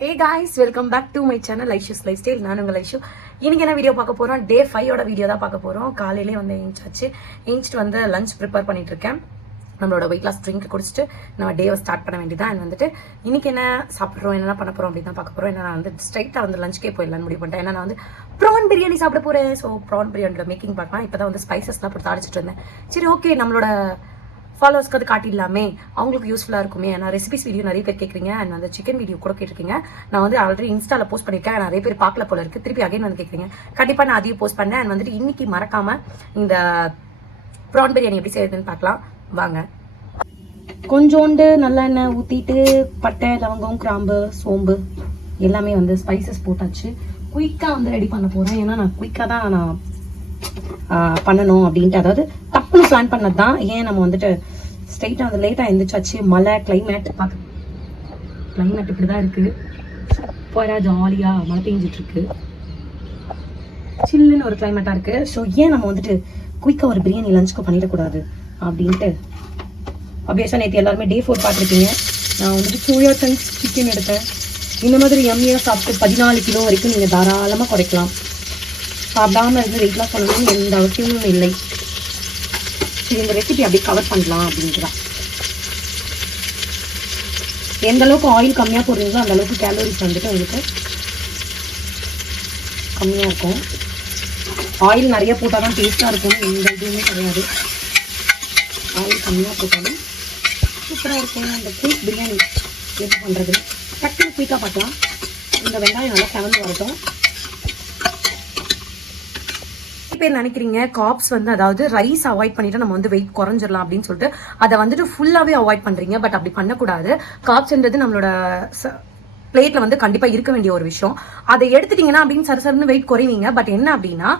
Hey guys, welcome back to my channel Aishu's Lifestyle. நான் உங்கள் ஐஷு. இன்னைக்கு என்ன வீடியோ பார்க்க போறோம்? டே 5 வீடியோ தான் பார்க்க போறோம். காலையிலே வந்து ஏஞ்சிட்டு வந்து லஞ்ச் ப்ரிப்பேர் பண்ணிட்டு இருக்கேன். நம்மளோட வெயிட் லாஸ் ட்ரிங்க் குடிச்சிட்டு நம்ம டேவை ஸ்டார்ட் பண்ண வேண்டியதான். அண்ட் வந்துட்டு இன்னைக்கு என்ன சாப்பிட்றோம், என்ன பண்ண போறோம் அப்படின்னு தான் பார்க்க போறோம். நான் வந்து ஸ்ட்ரைட்டாக வந்து லஞ்ச்கே போயிடலான்னு முடிவு பண்ணிட்டேன். ஏன்னா நான் வந்து ப்ரான் பிரியாணி சாப்பிட போறேன். ஸோ ப்ரான் பிரியாணியோட மேக்கிங் பார்க்கலாம். இப்போ தான் வந்து ஸ்பைசஸ்லாம் போட்டு தாளிச்சிட்டு இருந்தேன். சரி, ஓகே, நம்மளோட ஃபாலோவர்ஸ்க்கு அது காட்டிடலாமே, அவங்களுக்கு யூஸ்ஃபுல்லாக இருக்குமே. நான் ரெசிபிஸ் வீடியோ நிறைய பேர் கேட்குறீங்க. அண்ட் அந்த சிக்கன் வீடியோ கூட கேட்டிருக்கீங்க. நான் வந்து ஆல்ரெடி இன்ஸ்டாவில் போஸ்ட் பண்ணியிருக்கேன். நிறைய பேர் பார்க்கல போல இருக்குது. திருப்பி அகைன் வந்து கேட்குறீங்க. கண்டிப்பாக நான் அதையும் போஸ்ட் பண்ணேன். அண்ட் வந்துட்டு இன்னைக்கு மறக்காமல் இந்த ப்ரான் பிரியாணி எப்படி செய்யுதுன்னு பார்க்கலாம் வாங்க. கொஞ்சோண்டு நல்லெண்ணெய் ஊற்றிட்டு பட்டை, லவங்கம், கிராம்பு, சோம்பு எல்லாமே வந்து ஸ்பைசஸ் போட்டாச்சு. குயிக்காக வந்து ரெடி பண்ண போகிறேன். ஏன்னா நான் குயிக்காக தான் நான் பண்ணணும் அப்படின்ட்டு, அதாவது தப்புன்னு பிளான் பண்ணது தான். ஏன் நம்ம வந்துட்டு ஸ்ட்ரைட்டாக வந்து லேட்டாக எழுந்திரிச்சாச்சு. மழை கிளைமேட் பார்த்து, கிளைமேட் இப்படி தான் இருக்குது. சூப்பராக ஜாலியாக மழை பெஞ்சிட்டு இருக்கு. சில்லுன்னு ஒரு கிளைமேட்டாக இருக்குது. ஸோ ஏன் நம்ம வந்துட்டு குயிக்காக ஒரு பிரியாணி லஞ்சுக்கு பண்ணிடக்கூடாது அப்படின்ட்டு. அப்படியே நேற்று எல்லாருமே டே 4 பார்த்துருக்கீங்க. நான் வந்துட்டு சோயா சங்க்ஸ் சிக்கன் எடுத்தேன். இந்த மாதிரி எம்மியாக சாப்பிட்டு 14 கிலோ வரைக்கும் நீங்கள் தாராளமாக குறைக்கலாம். சாப்பிடாம இருந்து வெயிட் லாஸ் பண்ணணும்னு எந்த அவசியமும் இல்லை. சரி, இந்த ரெசிபி அப்படி கவர் பண்ணலாம் அப்படின்ட்டு தான். எந்த அளவுக்கு ஆயில் கம்மியாக போடுறீங்களோ அந்த அளவுக்கு கேலோரிஸ் வந்துட்டு உங்களுக்கு கம்மியாக இருக்கும். ஆயில் நிறைய போட்டால் தான் டேஸ்ட்டாக இருக்கும். எந்த இதுவுமே கிடையாது. ஆயில் கம்மியாக போட்டாலும் சூப்பராக இருக்கும். அந்த குயிக் பிரியாணி எப்படி பண்ணுறது டக்குன்னு குயிக்காக பார்க்கலாம். இந்த வெங்காயம் நல்லா செவந்து வரட்டும். பேர் நினைக்கிறீங்க காப்ஸ் வந்து, அதாவது ரைஸ் அவாய்ட் பண்ணிட்டு நம்ம வந்து வெயிட் குறைஞ்சிடலாம் அப்படின்னு சொல்லிட்டு அதை வந்துட்டு ஃபுல்லாவே அவாய்ட் பண்றீங்க. பட் அப்படி பண்ணக்கூடாது. காப்ஸ்ன்றது நம்மளோட பிளேட்ல வந்து கண்டிப்பா இருக்க வேண்டிய ஒரு விஷயம். அதை எடுத்துட்டீங்கன்னா அப்படின்னு சரசரன்னு வெயிட் குறைவீங்க. பட் என்ன அப்படின்னா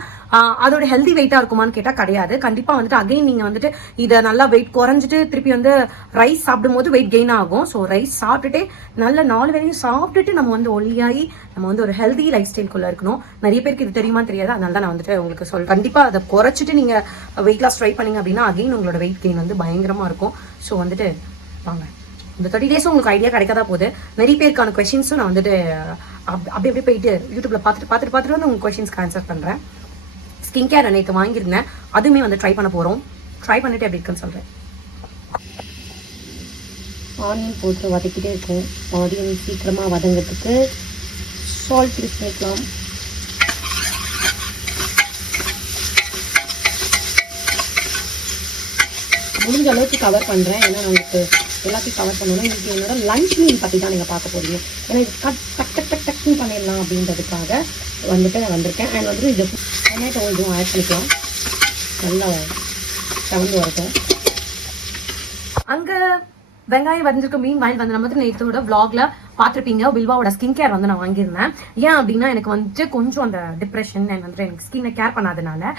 அதோட ஹெல்தி வெயிட்டா இருக்குமான்னு கேட்டா கிடையாது. கண்டிப்பா வந்துட்டு அகைன் நீங்க வந்துட்டு இதை நல்லா வெயிட் குறைஞ்சிட்டு திருப்பி வந்து ரைஸ் சாப்பிடும் போது வெயிட் கெயின் ஆகும். ஸோ ரைஸ் சாப்பிட்டுட்டே நல்ல 4 வேளையும் சாப்பிட்டுட்டு நம்ம வந்து ஒல்லியாகி நம்ம வந்து ஒரு ஹெல்தி லைஃப் ஸ்டைல்குள்ள இருக்கணும். நிறைய பேருக்கு இது தெரியுமா தெரியாது. அதனால தான் நான் வந்துட்டு உங்களுக்கு சொல்றேன். கண்டிப்பா அதை குறைச்சிட்டு நீங்க வெயிட் லாஸ் ட்ரை பண்ணீங்க அப்படின்னா அகைன் உங்களோட வெயிட் கெயின் வந்து பயங்கரமா இருக்கும். ஸோ வந்துட்டு வாங்க, இந்த 30 டேஸும் உங்களுக்கு ஐடியா கிடைக்காதா போகுது. நிறைய பேருக்கான கொஸ்டின்ஸும் நான் வந்துட்டு அப்படியே போயிட்டு யூடியூப்ல பார்த்துட்டு வந்து உங்க கொஸ்டின்ஸ்க்கு ஆன்சர் பண்றேன். ஸ்கின் கேர் நேற்று வாங்கியிருந்தேன். அதுவுமே வந்து ட்ரை பண்ண போறோம். ட்ரை பண்ணிட்டு எப்படி இருக்குன்னு சொல்றேன். ஆனியன் போட்டு வதக்கிட்டே இருக்கும். ஆனியன் சீக்கிரமா வதங்கிறதுக்கு சால்ட் யூஸ் பண்ணிக்கலாம். முடிஞ்ச அளவுக்கு கவர் பண்ணுறேன். ஏன்னா நமக்கு எல்லாத்தையும் கவர் பண்ணணும். இன்னைக்கு என்னோட லஞ்ச் மீல் பற்றி தான் நீங்கள் பார்க்க போறீங்க. ஏன்னா இது டக்குன்னு பண்ணிடலாம் அப்படின்றதுக்காக வந்துட்டு நான் வந்திருக்கேன். அண்ட் வந்துட்டு இது டொமேட்டோ இதுவும் ஆட் பண்ணிக்கலாம். நல்லா கலந்து வரட்டும். அங்கே வெங்காயம் வரைஞ்சிருக்க மீன் வாயில் வந்து நம்ம நேற்றோட விளாக்ல பார்த்துருப்பீங்க. வில்வாவோட ஸ்கின் கேர் வந்து நான் வாங்கியிருந்தேன். ஏன் அப்படின்னா எனக்கு வந்துட்டு கொஞ்சம் அந்த டிப்ரெஷன் அண்ட் வந்துட்டு எனக்கு ஸ்கின்னை கேர் பண்ணாதனால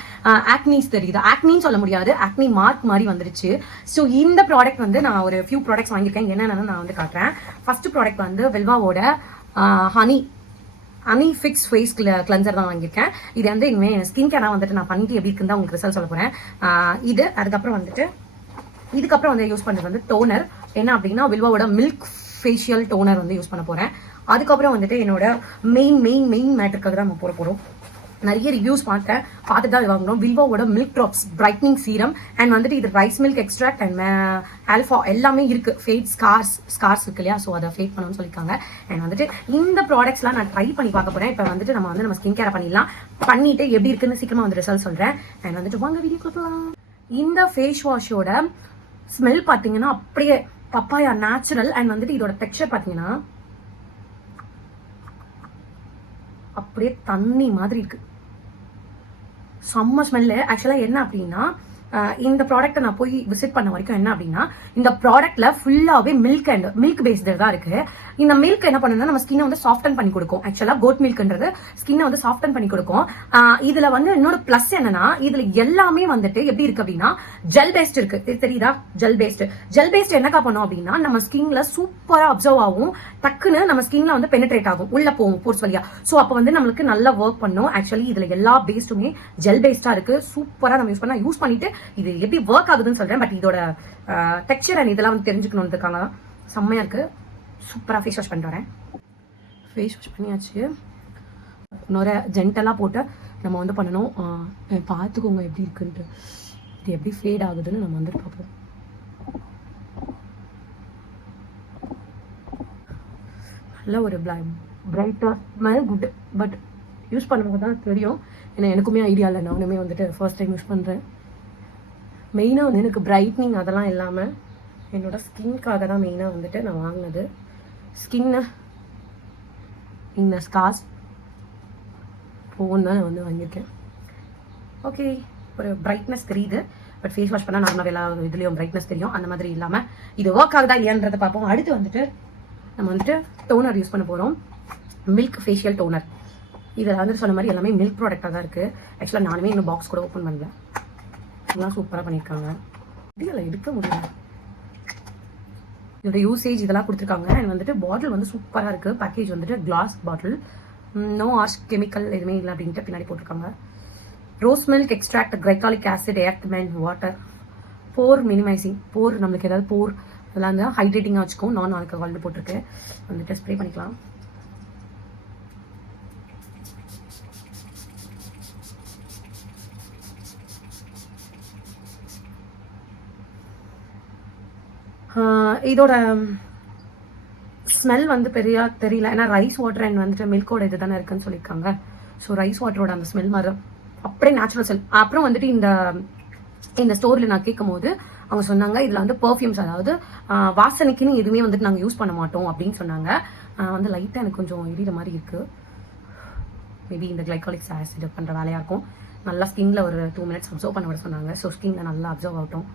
ஆக்னீஸ் தெரியுது. ஆக்னின்னு சொல்ல முடியாது, ஆக்னி மார்க் மாதிரி வந்துருச்சு. ஸோ இந்த ப்ராடக்ட் வந்து நான் ஒரு ஃபியூ ப்ராடக்ட்ஸ் வாங்கியிருக்கேன். என்னென்னு நான் வந்து காட்டுறேன். ஃபர்ஸ்ட் ப்ராடக்ட் வந்து வில்வாவோட ஹனி ஃபிக்ஸ் ஃபேஸ் கிளென்சர் தான் வாங்கியிருக்கேன். இது வந்து இனிமேல் ஸ்கின் கேராக வந்துட்டு நான் பண்ணிட்டு எப்படி இருக்குன்னு தான் உங்களுக்கு ரிசல்ட் சொல்ல போகிறேன். இது அதுக்கப்புறம் வந்துட்டு இதுக்கப்புறம் வந்து யூஸ் பண்ணுறது வந்து டோனர். என்ன அப்படின்னா வில்வாவோட மில்க் ஃபேஷியல் டோனர் வந்து யூஸ் பண்ண போகிறேன். அதுக்கப்புறம் வந்துட்டு என்னோட மெயின் மேட்டருக்காக தான் நம்ம போகிறோம். நிறைய ரிவ்யூஸ் பார்த்துட்டு தான் வாங்குறோம். வில்வாவோட milk drops brightening serum and வந்துட்டு இது rice milk extract and alpha எல்லாமே இருக்கு. ஃபேட் ஸ்கார்ஸ் இருக்கு இல்லையா, ஸோ அதை ஃபேட் பண்ணணும்னு சொல்லியிருக்காங்க. அண்ட் வந்துட்டு இந்த ப்ராடக்ட்ஸ்லாம் நான் ட்ரை பண்ணி பார்க்க போகிறேன். இப்போ வந்துட்டு நம்ம ஸ்கின் கேர் பண்ணிட்டு எப்படி இருக்குன்னு சீக்கிரமா வந்து ரிசல்ட் சொல்கிறேன். அண்ட் வந்துட்டு வாங்க வீடியோ கொடுக்கலாம். இந்த ஃபேஸ் வாஷோட ஸ்மெல் பார்த்தீங்கன்னா அப்படியே பப்பாயா நேச்சுரல். அண்ட் வந்துட்டு இதோட டெக்ஸ்சர் பார்த்தீங்கன்னா அப்படியே தண்ணி மாதிரி இருக்கு. செம்ம ஸ்மெல்லு. ஆக்சுவலாக என்ன அப்படின்னா இந்த ப்ராடக்ட்டை நான் போய் விசிட் பண்ண வரைக்கும் என்ன அப்படின்னா இந்த ப்ராடக்ட்ல ஃபுல்லாகவே மில்க் பேஸ்டு தான் இருக்கு. இந்த மில்க் என்ன பண்ணுன்னா நம்ம ஸ்கின்னை வந்து சாஃப்டன் பண்ணி கொடுக்கும். ஆக்சுவலாக கோட் மில்க்ன்றது ஸ்கின்னை வந்து சாஃப்டன் பண்ணி கொடுக்கும். இதுல வந்து இன்னொரு பிளஸ் என்னன்னா இதுல எல்லாமே வந்துட்டு எப்படி இருக்கு அப்படின்னா ஜெல் பேஸ்ட் இருக்கு. இது தெரியுதா? ஜெல் பேஸ்ட் என்னக்கா பண்ணும் அப்படின்னா நம்ம ஸ்கின்ல சூப்பரா அப்சர்வ் ஆகும். டக்குன்னு நம்ம ஸ்கின்ல வந்து பெனிட்ரேட் ஆகும், உள்ள போகும் போர்ஸ் வழியா. ஸோ அப்போ வந்து நம்மளுக்கு நல்லா ஒர்க் பண்ணும். ஆக்சுவலி இதுல எல்லா பேஸ்டுமே ஜெல் பேஸ்டா இருக்கு. சூப்பரா நம்ம யூஸ் பண்ணிட்டு இது எப்படி ஒர்க் ஆகுதுன்னு சொல்றேன். பட் இதோட டெக்ஸ்சர் அண்ட் இதெல்லாம் வந்து தெரிஞ்சுக்கணுன்றதுக்காக செம்மையா இருக்கு. சூப்பரா ஃபேஸ் வாஷ் பண்ணிட்டு வரேன். ஃபேஸ் வாஷ் பண்ணியாச்சு. இன்னொரு ஜென்டலாக போட்டு நம்ம வந்து பண்ணணும். பார்த்துக்கோங்க எப்படி இருக்குன்ட்டு, இது எப்படி ஃபேட் ஆகுதுன்னு நம்ம வந்துட்டு பார்ப்போம். நல்ல ஒரு பிரைட்டாக ஸ்மெல் குட், பட் யூஸ் பண்ணும்போது தான் தெரியும். ஏன்னா எனக்குமே ஐடியா இல்லை, நானுமே வந்துட்டு ஃபர்ஸ்ட் டைம் யூஸ் பண்ணுறேன். மெயினாக வந்து எனக்கு பிரைட்னிங் அதெல்லாம் இல்லாமல் என்னோடய ஸ்கின்காக தான் மெயினாக வந்துட்டு நான் வாங்கினது. ஸ்கின்னு இந்த ஸ்கார்ஸ் ஃபோன் தான் நான் வந்து வாங்கியிருக்கேன். ஓகே, ஒரு பிரைட்னஸ் தெரியுது, பட் ஃபேஸ் வாஷ் பண்ணால் நார்மலாக எல்லா இதுலேயும் பிரைட்னஸ் தெரியும். அந்த மாதிரி இல்லாமல் இது ஒர்க் ஆகுதா இல்லையான்றதை பார்ப்போம். அடுத்து வந்துட்டு நம்ம வந்துட்டு டோனர் யூஸ் பண்ண போகிறோம். Milk facial toner. இதில் வந்து சொன்ன மாதிரி எல்லாமே மில்க் ப்ராடக்டாக தான் இருக்குது. ஆக்சுவலாக நானுமே இன்னும் பாக்ஸ் கூட ஓப்பன் பண்ணல. இதெல்லாம் சூப்பராக பண்ணியிருக்காங்க. இதில் எடுக்க முடியல. இதோட யூசேஜ் இதெல்லாம் கொடுத்துருக்காங்க. அண்ட் வந்துட்டு பாட்டில் வந்து சூப்பராக இருக்குது. பேக்கேஜ் வந்துட்டு glass bottle, no harsh chemical எதுவுமே இல்லை அப்படின்ட்டு பின்னாடி போட்டிருக்காங்க. Rose milk extract, glycolic acid, எர்த்மென் வாட்டர், போர் மினிமைசிங். போர் நம்மளுக்கு ஏதாவது போர் அதெல்லாம் வந்து ஹைட்ரேட்டிங்காக வச்சுக்கும். நான் ஆல்கஹால் போட்டிருக்கு. வந்துட்டு ஸ்ப்ரே பண்ணிக்கலாம். இதோட ஸ்மெல் வந்து பெரிய தெரியல, ஏன்னா ரைஸ் வாட்டர் அண்ட் வந்துட்டு மில்கோட இது தானே இருக்குன்னு சொல்லியிருக்காங்க. ஸோ ரைஸ் வாட்டரோட அந்த ஸ்மெல் மாதிரி அப்படியே நேச்சுரல் ஸ்மெல். அப்புறம் வந்துட்டு இந்த ஸ்டோரில் நான் கேட்கும் போது அவங்க சொன்னாங்க இதில் வந்து பர்ஃப்யூம்ஸ், அதாவது வாசனைக்குன்னு எதுவுமே வந்துட்டு நாங்கள் யூஸ் பண்ண மாட்டோம் அப்படின்னு சொன்னாங்க. வந்து லைட்டாக எனக்கு கொஞ்சம் எரியிற மாதிரி இருக்குது. மேபி இந்த கிளைகாலிக் ஆசிட் பண்ணுற வேலையாக இருக்கும். நல்லா ஸ்கின்ல ஒரு 2 minutes அப்சர்வ் பண்ண விட சொன்னாங்க. ஸோ ஸ்கின்ல நல்லா அப்சர்வ் ஆகட்டும்.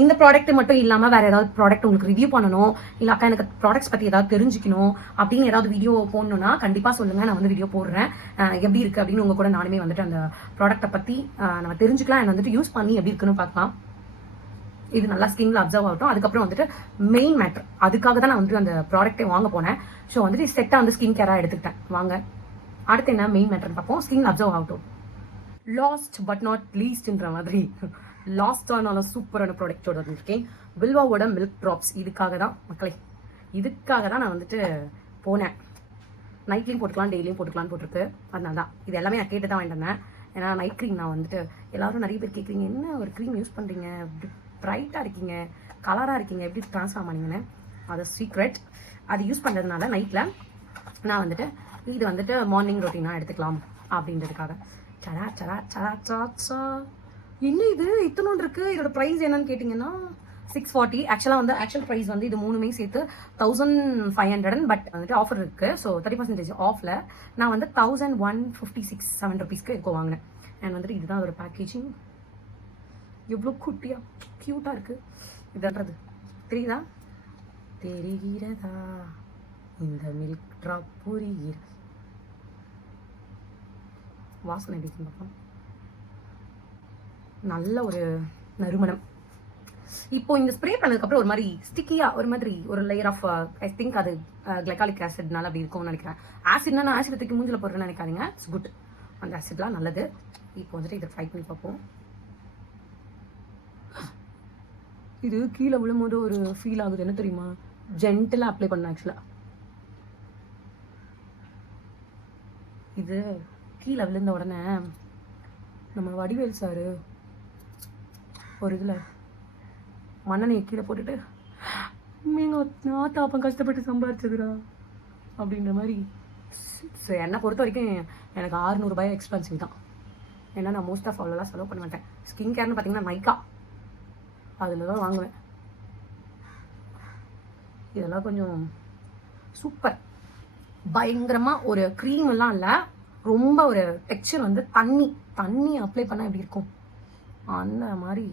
இந்த ப்ராடக்ட் மட்டும் இல்லாமல் வேறு ஏதாவது ப்ராடக்ட் உங்களுக்கு ரிவ்யூ பண்ணணும், இல்லை அக்கா எனக்கு ப்ராடக்ட்ஸ் பற்றி ஏதாவது தெரிஞ்சுக்கணும் அப்படின்னு ஏதாவது வீடியோ போடணுன்னா கண்டிப்பாக சொல்லுங்கள், நான் வந்து வீடியோ போடுறேன். எப்படி இருக்குது அப்படின்னு உங்கள் கூட நானுமே வந்துட்டு அந்த ப்ராடக்ட்டை பற்றி நம்ம தெரிஞ்சுக்கலாம். அண்ட் வந்துட்டு யூஸ் பண்ணி எப்படி இருக்குன்னு பார்க்கலாம். இது நல்லா ஸ்கின்ல அப்சர்வ் ஆகட்டும். அதுக்கப்புறம் வந்துட்டு மெயின் மேட்ரு, அதுக்காக தான் நான் வந்துட்டு அந்த ப்ராடக்ட்டை வாங்க போனேன். ஸோ வந்துட்டு செட்டாக வந்து ஸ்கின் கேராக எடுத்துக்கிட்டேன். வாங்க அடுத்து என்ன மெயின் மேட்ருன்னு பார்ப்போம். ஸ்கின் அப்சர்வ் ஆகட்டும். லாஸ்ட் பட் நாட் லீஸ்ட்ன்ற மாதிரி லாஸ்டானால சூப்பரான ப்ராடக்டோட வந்திருக்கேன். வில்வாவோட மில்க் ட்ராப்ஸ். இதுக்காக தான் மக்களே, இதுக்காக தான் நான் வந்துட்டு போனேன். நைட்லையும் போட்டுக்கலாம், டெய்லியும் போட்டுக்கலான்னு போட்டிருக்கு. அதனால தான் இது எல்லாமே நான் கேட்டு தான் வாங்கிட்டு வந்தேன். ஏன்னா நைட் க்ரீம் நான் வந்துட்டு எல்லாரும் நிறைய பேர் கேட்குறீங்க, என்ன ஒரு க்ரீம் யூஸ் பண்ணுறீங்க, ப்ரைட்டாக இருக்கீங்க, கலராக இருக்கீங்க, எப்படி ட்ரான்ஸ்ஃபார்ம் ஆனீங்கன்னு. அது சீக்ரெட். அது யூஸ் பண்ணுறதுனால நைட்டில் நான் வந்துட்டு இது வந்துட்டு மார்னிங் ரொட்டீனாக எடுத்துக்கலாம் அப்படின்றதுக்காக. சரா சரா சரா சரா என்ன இது இத்தனோண்டு இருக்குது. இதோட ப்ரைஸ் என்னன்னு கேட்டிங்கன்னா 640. ஆக்சுவல் ப்ரைஸ் வந்து இது மூணுமே சேர்த்து 1500. பட் வந்துட்டு ஆஃபர் இருக்குது. ஸோ 30% ஆஃபில் நான் வந்து 1156 7 rupeesக்கு இதுக்கு வாங்கினேன். அண்ட் வந்துட்டு இதுதான் அதோட பேக்கேஜிங். எவ்வளோ குட்டியாக க்யூட்டாக இருக்குது. இதுன்றது தெரியுதா, தெரிகிறதா இந்த மில்க் ட்ராப் புரிகிற வாசனை எப்படி பார்ப்போம். நல்ல ஒரு நறுமணம். இப்போ இந்த ஸ்ப்ரே பண்ணதுக்கப்புறம் ஒரு மாதிரி ஸ்டிக்கியாக ஒரு மாதிரி ஒரு லேயர் ஆஃப் ஐ திங்க் அது கிளைகாலிக் ஆசிட்னால அப்படி இருக்கும்னு நினைக்கிறேன். ஆசிட்னா நான் ஆசிட் தூக்கி மூஞ்சில் போடுறேன்னு நினைக்காதீங்க. இட்ஸ் குட், அந்த ஆசிட்லாம் நல்லது. இப்போ வந்துட்டு இதை ட்ரை பண்ணி பார்ப்போம். இது கீழே விழும்போது ஒரு ஃபீல் ஆகுது, என்ன தெரியுமா, ஜென்டலாக அப்ளை பண்ண. ஆக்சுவலாக இது கீழே விழுந்த உடனே நம்ம வடிவேல் சார் ஒரு இதில் மண்ணெண்ணையை கீழே போட்டுட்டு தாப்பம் கஷ்டப்பட்டு சம்பாதிச்சதுடா அப்படின்ற மாதிரி. என்னை பொறுத்த வரைக்கும் எனக்கு 600 ரூபாய் எக்ஸ்பென்சிவ் தான். ஏன்னா நான் மோஸ்ட் ஆஃப் அவ்வளோலாம் செலவு பண்ண மாட்டேன். ஸ்கின் கேர்னு பார்த்தீங்கன்னா நைக்கா அதில் தான் வாங்குவேன். இதெல்லாம் கொஞ்சம் சூப்பர், பயங்கரமாக ஒரு க்ரீம் எல்லாம் இல்லை, ரொம்ப ஒரு டெக்ஸ்சர் வந்து தண்ணி அப்ளை பண்ணால் எப்படி இருக்கும் அந்த மாதிரி.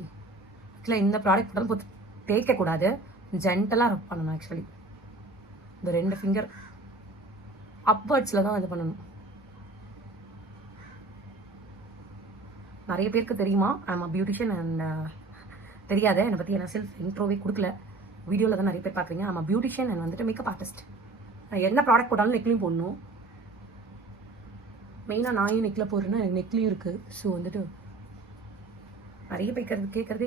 ஆக்சுவலாக இந்த ப்ராடக்ட் போட்டாலும் போட்டு தேய்க்கக்கூடாது, ஜென்டலாக ரப் பண்ணணும். ஆக்சுவலி இந்த 2 ஃபிங்கர் அப்வர்ட்ஸில் தான் இது பண்ணணும். நிறைய பேருக்கு தெரியுமா ஐம் அ பியூட்டிஷியன் அண்ட் தெரியாத என்னை பற்றி என்ன செல்ஃப் இன்ட்ரோவே கொடுக்கல. வீடியோவில் தான் நிறைய பேர் பார்க்குறீங்க. ஐம் அ பியூட்டிஷியன் அண்ட் வந்துட்டு மேக்கப் ஆர்டிஸ்ட். என்ன ப்ராடக்ட் போட்டாலும் நெக்லையும் போடணும். மெயினாக நான் ஏன் நெக்கில் போடுறேன்னா எனக்கு நெக்லையும் இருக்குது. ஸோ வந்துட்டு நிறைய பேர் கேட்குறது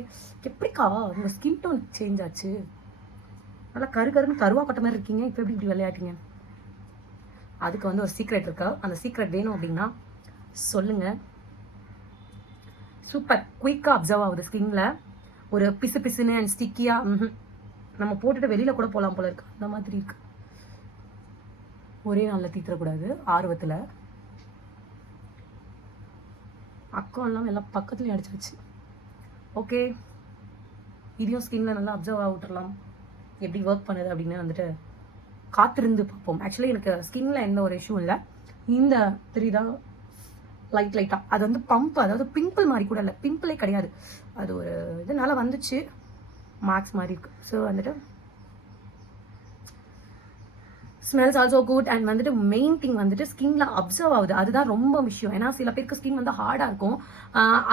எப்படிக்கா உங்கள் ஸ்கின் டோன் சேஞ்ச் ஆச்சு, நல்லா கருன்னு கருவா கொட்ட மாதிரி இருக்கீங்க, இப்போ எப்படி இப்படி விளையாட்டிங்க. அதுக்கு வந்து ஒரு சீக்ரெட் இருக்கு. அந்த சீக்ரெட் வேணும் அப்படின்னா சொல்லுங்கள். சூப்பர் குயிக்காக அப்சர்வ் ஆகுது ஸ்கின்ல. ஒரு பிசு பிசுன்னு அண்ட் ஸ்டிக்கியாக நம்ம போட்டுட்டு வெளியில் கூட போகலாம் போல இருக்கு, அந்த மாதிரி இருக்கு. ஒரே நாளில் தீத்துறக்கூடாது ஆர்வத்தில். அக்கம் எல்லாம் எல்லாம் பக்கத்துலேயும் அடிச்சாச்சு. ஓகே, இதையும் ஸ்கின்ல நல்லா அப்சர்வ் ஆகிட்டுலாம் எப்படி ஒர்க் பண்ணுது அப்படின்னு வந்துட்டு காத்திருந்து பார்ப்போம். ஆக்சுவலி எனக்கு ஸ்கின்ல எந்த ஒரு இஷ்யூ இல்லை. இந்த தெரியுதா லைட்டாக அது வந்து பம்ப், அதாவது பிம்பிள் மாதிரி கூட இல்லை, பிம்பிளே கிடையாது, அது ஒரு இதனால வந்துச்சு, மார்க்ஸ் மாதிரி இருக்கு. ஸோ வந்துட்டு ஸ்மெல்ஸ் ஆல்சோ குட் அண்ட் வந்துட்டு மெயின் திங் வந்துட்டு ஸ்கின்ல அப்சர்வ் ஆகுது. அதுதான் ரொம்ப விஷயம். ஏன்னா சில பேருக்கு ஸ்கின் வந்து ஹார்டாக இருக்கும்,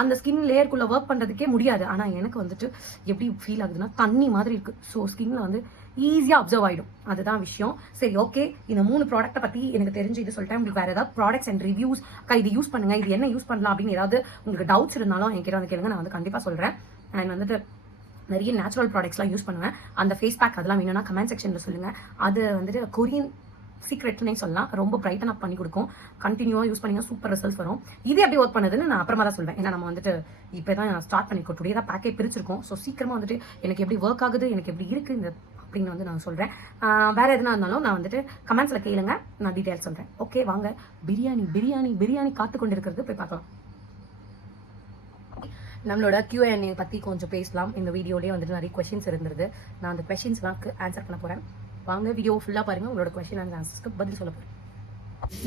அந்த ஸ்கின் லேயருக்குள்ளே ஒர்க் பண்ணுறதுக்கே முடியாது. ஆனால் எனக்கு வந்துட்டு எப்படி ஃபீல் ஆகுதுன்னா தண்ணி மாதிரி இருக்கு. ஸோ ஸ்கின்ல வந்து ஈஸியாக அப்சர்வ் ஆகிடும், அதுதான் விஷயம். சரி, ஓகே, இந்த 3 ப்ராடக்ட்டை பற்றி எனக்கு தெரிஞ்சு இது சொல்லிட்டேன். உங்களுக்கு வேறு ஏதாவது ப்ராடக்ட்ஸ் அண்ட் ரிவ்யூஸ் இது யூஸ் பண்ணுங்க, இது என்ன யூஸ் பண்ணலாம் அப்படின்னு ஏதாவது உங்களுக்கு டவுட்ஸ் இருந்தாலும் என்கிட்ட வந்து கேளுங்க, நான் வந்து கண்டிப்பாக சொல்கிறேன். அண்ட் வந்துட்டு நிறைய நேச்சுரல் ப்ராடக்ட்ஸ்லாம் யூஸ் பண்ணுவேன். அந்த ஃபேஸ் பேக் அதெல்லாம் வேணும்னா கமெண்ட் செக்ஷனில் சொல்லுங்கள். அது வந்துட்டு கொரியன் சீக்ரெட்னே சொல்லலாம், ரொம்ப பிரைட்டன் அப் பண்ணி கொடுக்கும். கண்டினியூவாக யூஸ் பண்ணிங்கன்னா சூப்பர் ரிசல்ட்ஸ் வரும். இது எப்படி ஒர்க் பண்ணுதுன்னு நான் அப்புறமா தான் சொல்வேன். ஏன்னா நம்ம வந்துட்டு இப்போ தான் ஸ்டார்ட் பண்ணிக்கோ, டுடே தான் பேக்கே பிரிச்சிருக்கோம். ஸோ சீக்கிரமாக வந்துட்டு எனக்கு எப்படி ஒர்க் ஆகுது, எனக்கு எப்படி இருக்குது இந்த அப்படின்னு வந்து நான் சொல்கிறேன். வேறு எதுனா இருந்தாலும் நான் வந்துட்டு கமெண்ட்ஸில் கேளுங்க, நான் டீட்டெயில்ஸ் சொல்கிறேன். ஓகே, வாங்க பிரியாணி பிரியாணி பிரியாணி காத்து கொண்டு இருக்கிறது போய் பார்க்கலாம். நம்மளோட Q&A பற்றி கொஞ்சம் பேசலாம். இந்த வீடியோலேயே வந்துட்டு நிறைய கொஷின்ஸ் இருந்தது. நான் அந்த கொஷின்ஸ்லாம் ஆன்சர் பண்ண போகிறேன். வாங்க வீடியோ ஃபுல்லாக பாருங்கள், உங்களோட கொஷின் அண்ட் ஆன்சர்ஸ்க்கு பதில் சொல்ல போகிறேன்.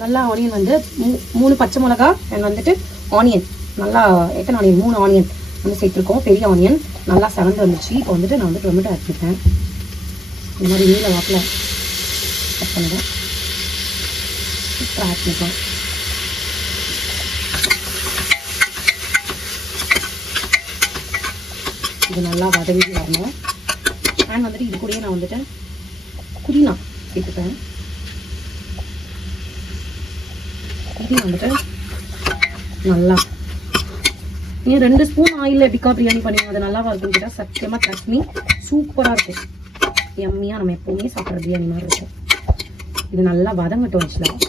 நல்லா ஆனியன் வந்து 3 பச்சை மிளகா அண்ட் வந்துட்டு ஆனியன் நல்லா எத்தனை ஆனியன் 3 ஆனியன் வந்து சேர்த்துருக்கோம். பெரிய ஆனியன் நல்லா செவந்து வந்துச்சு. இப்போ வந்துட்டு நான் வந்து டொமேட்டோ ஆட் பண்ணிட்டேன். இந்த மாதிரி நீல வாக்கில் கட் பண்ணுவேன். ஆட் பண்ணிக்கலாம். இது நல்லா வதங்கி வரணும். அண்ட் வந்துட்டு இது கூடயே நான் வந்துட்டு புதினா சேர்த்துப்பேன். இது வந்துட்டு நல்லா நீ 2 ஸ்பூன் ஆயிலில் எப்படிக்கா பிரியாணி பண்ணுவீங்க, அது நல்லாவா இருக்கும் கேட்டால் சத்தியமாக சட்னி சூப்பராக இருக்கும். எம்மியாக நம்ம எப்போவுமே சாப்பிட்ற பிரியாணி மாதிரி இருக்கும். இது நல்லா வதங்கட்டும் வச்சுலாம்.